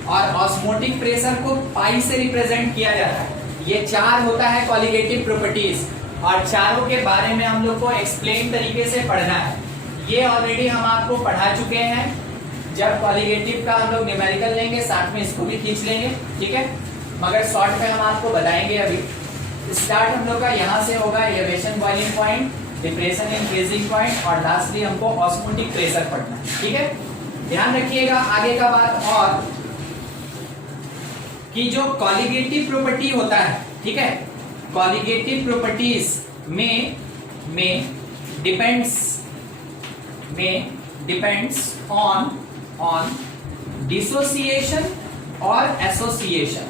और ऑस्मोटिक प्रेशर को पाई से रिप्रेजेंट किया जाता है। ये 4 होता है कॉलिगेटिव प्रॉपर्टीज, और चारों के बारे में हम लोग को एक्सप्लेन तरीके से पढ़ना है। ये ऑलरेडी हम आपको पढ़ा चुके हैं। जब कॉलिगेटिव का हम लोग न्यूमेरिकल लेंगे, साथ में इसको भी खींच लेंगे। ठीक है, मगर शॉर्ट में हम आपको बताएंगे। अभी स्टार्ट हम लोग का यहाँ से होगा elevation boiling point, depression in freezing point, और लास्टली हमको ऑस्मोटिक प्रेशर पढ़ना है। ठीक है, ध्यान रखिएगा आगे का बात और कि जो कॉलिगेटिव प्रॉपर्टी होता है, ठीक है, कॉलिगेटिव प्रॉपर्टीज में डिपेंड्स ऑन डिसोसिएशन और एसोसिएशन।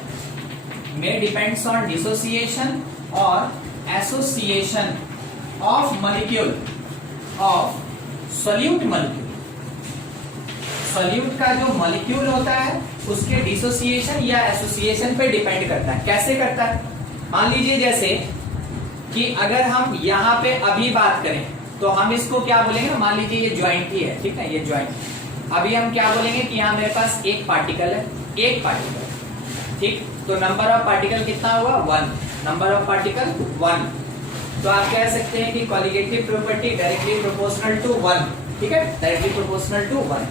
में डिपेंड्स ऑन डिसोसिएशन और association of molecule, of solute molecule. Solute का जो मॉलिक्यूल होता है उसके डिसोसिएशन या एसोसिएशन पे डिपेंड करता है। कैसे करता है? मान लीजिए जैसे कि अगर हम यहाँ पे अभी बात करें तो हम इसको क्या बोलेंगे? मान लीजिए ये ज्वाइंट ही है, ठीक है, ये ज्वाइंट। अभी हम क्या बोलेंगे कि यहाँ मेरे पास एक पार्टिकल है, एक पार्टिकल, ठीक। तो नंबर ऑफ पार्टिकल कितना हुआ? 1। Number of particle 1। तो आप कह सकते हैं कि colligative property directly proportional to 1। ठीक है, डायरेक्टली प्रोपोर्शनल टू 1।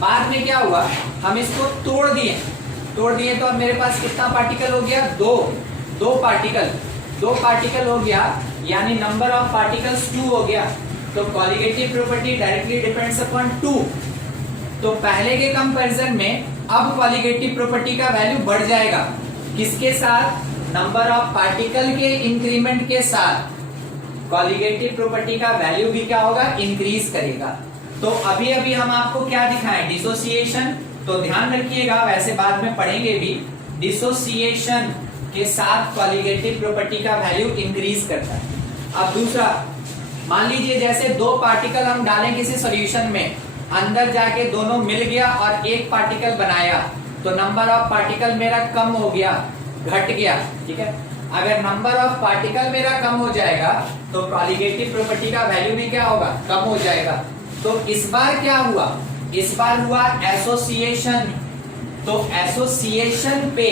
बाद में क्या हुआ? हम इसको तोड़ दिए तो अब मेरे पास कितना पार्टिकल हो गया? 2 पार्टिकल हो गया, यानी नंबर ऑफ पार्टिकल्स 2 हो गया। तो colligative property directly depends upon 2। तो पहले के कंपैरिजन में अब कॉलिगेटिव प्रॉपर्टी का वैल्यू बढ़ जाएगा। किसके साथ? नंबर ऑफ पार्टिकल के इंक्रीमेंट के साथ कॉलिगेटिव प्रॉपर्टी का वैल्यू भी क्या होगा? इंक्रीज करेगा। तो अभी अभी हम आपको क्या दिखाएं? डिसोसिएशन। तो ध्यान रखिएगा, वैसे बाद में पढ़ेंगे भी, डिसोसिएशन के साथ कॉलिगेटिव प्रॉपर्टी का वैल्यू इंक्रीज करता है। अब दूसरा, मान लीजिए जैसे दो पार्टिकल हम डालें किसी सॉल्यूशन में, अंदर जाके दोनों मिल गया और एक पार्टिकल बनाया, तो नंबर ऑफ पार्टिकल मेरा कम हो गया, घट गया। ठीक है, अगर नंबर ऑफ पार्टिकल मेरा कम हो जाएगा तो कॉलिगेटिव प्रॉपर्टी का वैल्यू भी क्या होगा? कम हो जाएगा। तो इस बार क्या हुआ? इस बार हुआ एसोसिएशन। तो एसोसिएशन पे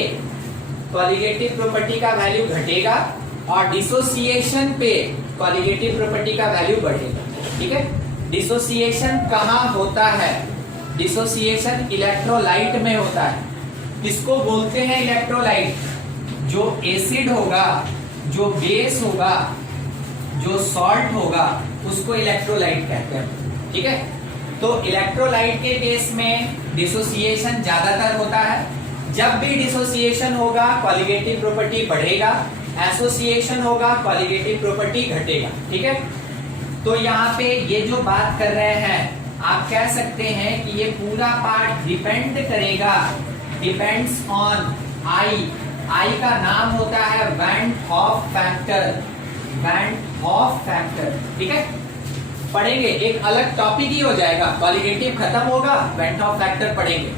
कॉलिगेटिव प्रॉपर्टी का वैल्यू घटेगा और डिसोसिएशन पे कॉलिगेटिव प्रॉपर्टी का वैल्यू बढ़ेगा। ठीक है, डिसोसिएशन कहाँ होता है? डिसोसिएशन इलेक्ट्रोलाइट में होता है। किसको बोलते हैं इलेक्ट्रोलाइट? जो एसिड होगा, जो बेस होगा, जो सॉल्ट होगा, उसको इलेक्ट्रोलाइट कहते हैं। ठीक है, तो इलेक्ट्रोलाइट के केस में डिसोसिएशन ज्यादातर होता है। जब भी डिसोसिएशन होगा कॉलिगेटिव प्रॉपर्टी बढ़ेगा, एसोसिएशन होगा कॉलिगेटिव प्रॉपर्टी घटेगा। ठीक है, तो यहाँ पे ये जो बात कर रहे हैं, आप कह सकते हैं कि ये पूरा पार्ट डिपेंड करेगा, डिपेंड्स ऑन आई। आई का नाम होता है van Hoff factor. Van Hoff factor. ठीक है, पढ़ेंगे, एक अलग टॉपिक ही हो जाएगा। कॉलिगेटिव खत्म होगा, वैन हॉफ फैक्टर पढ़ेंगे।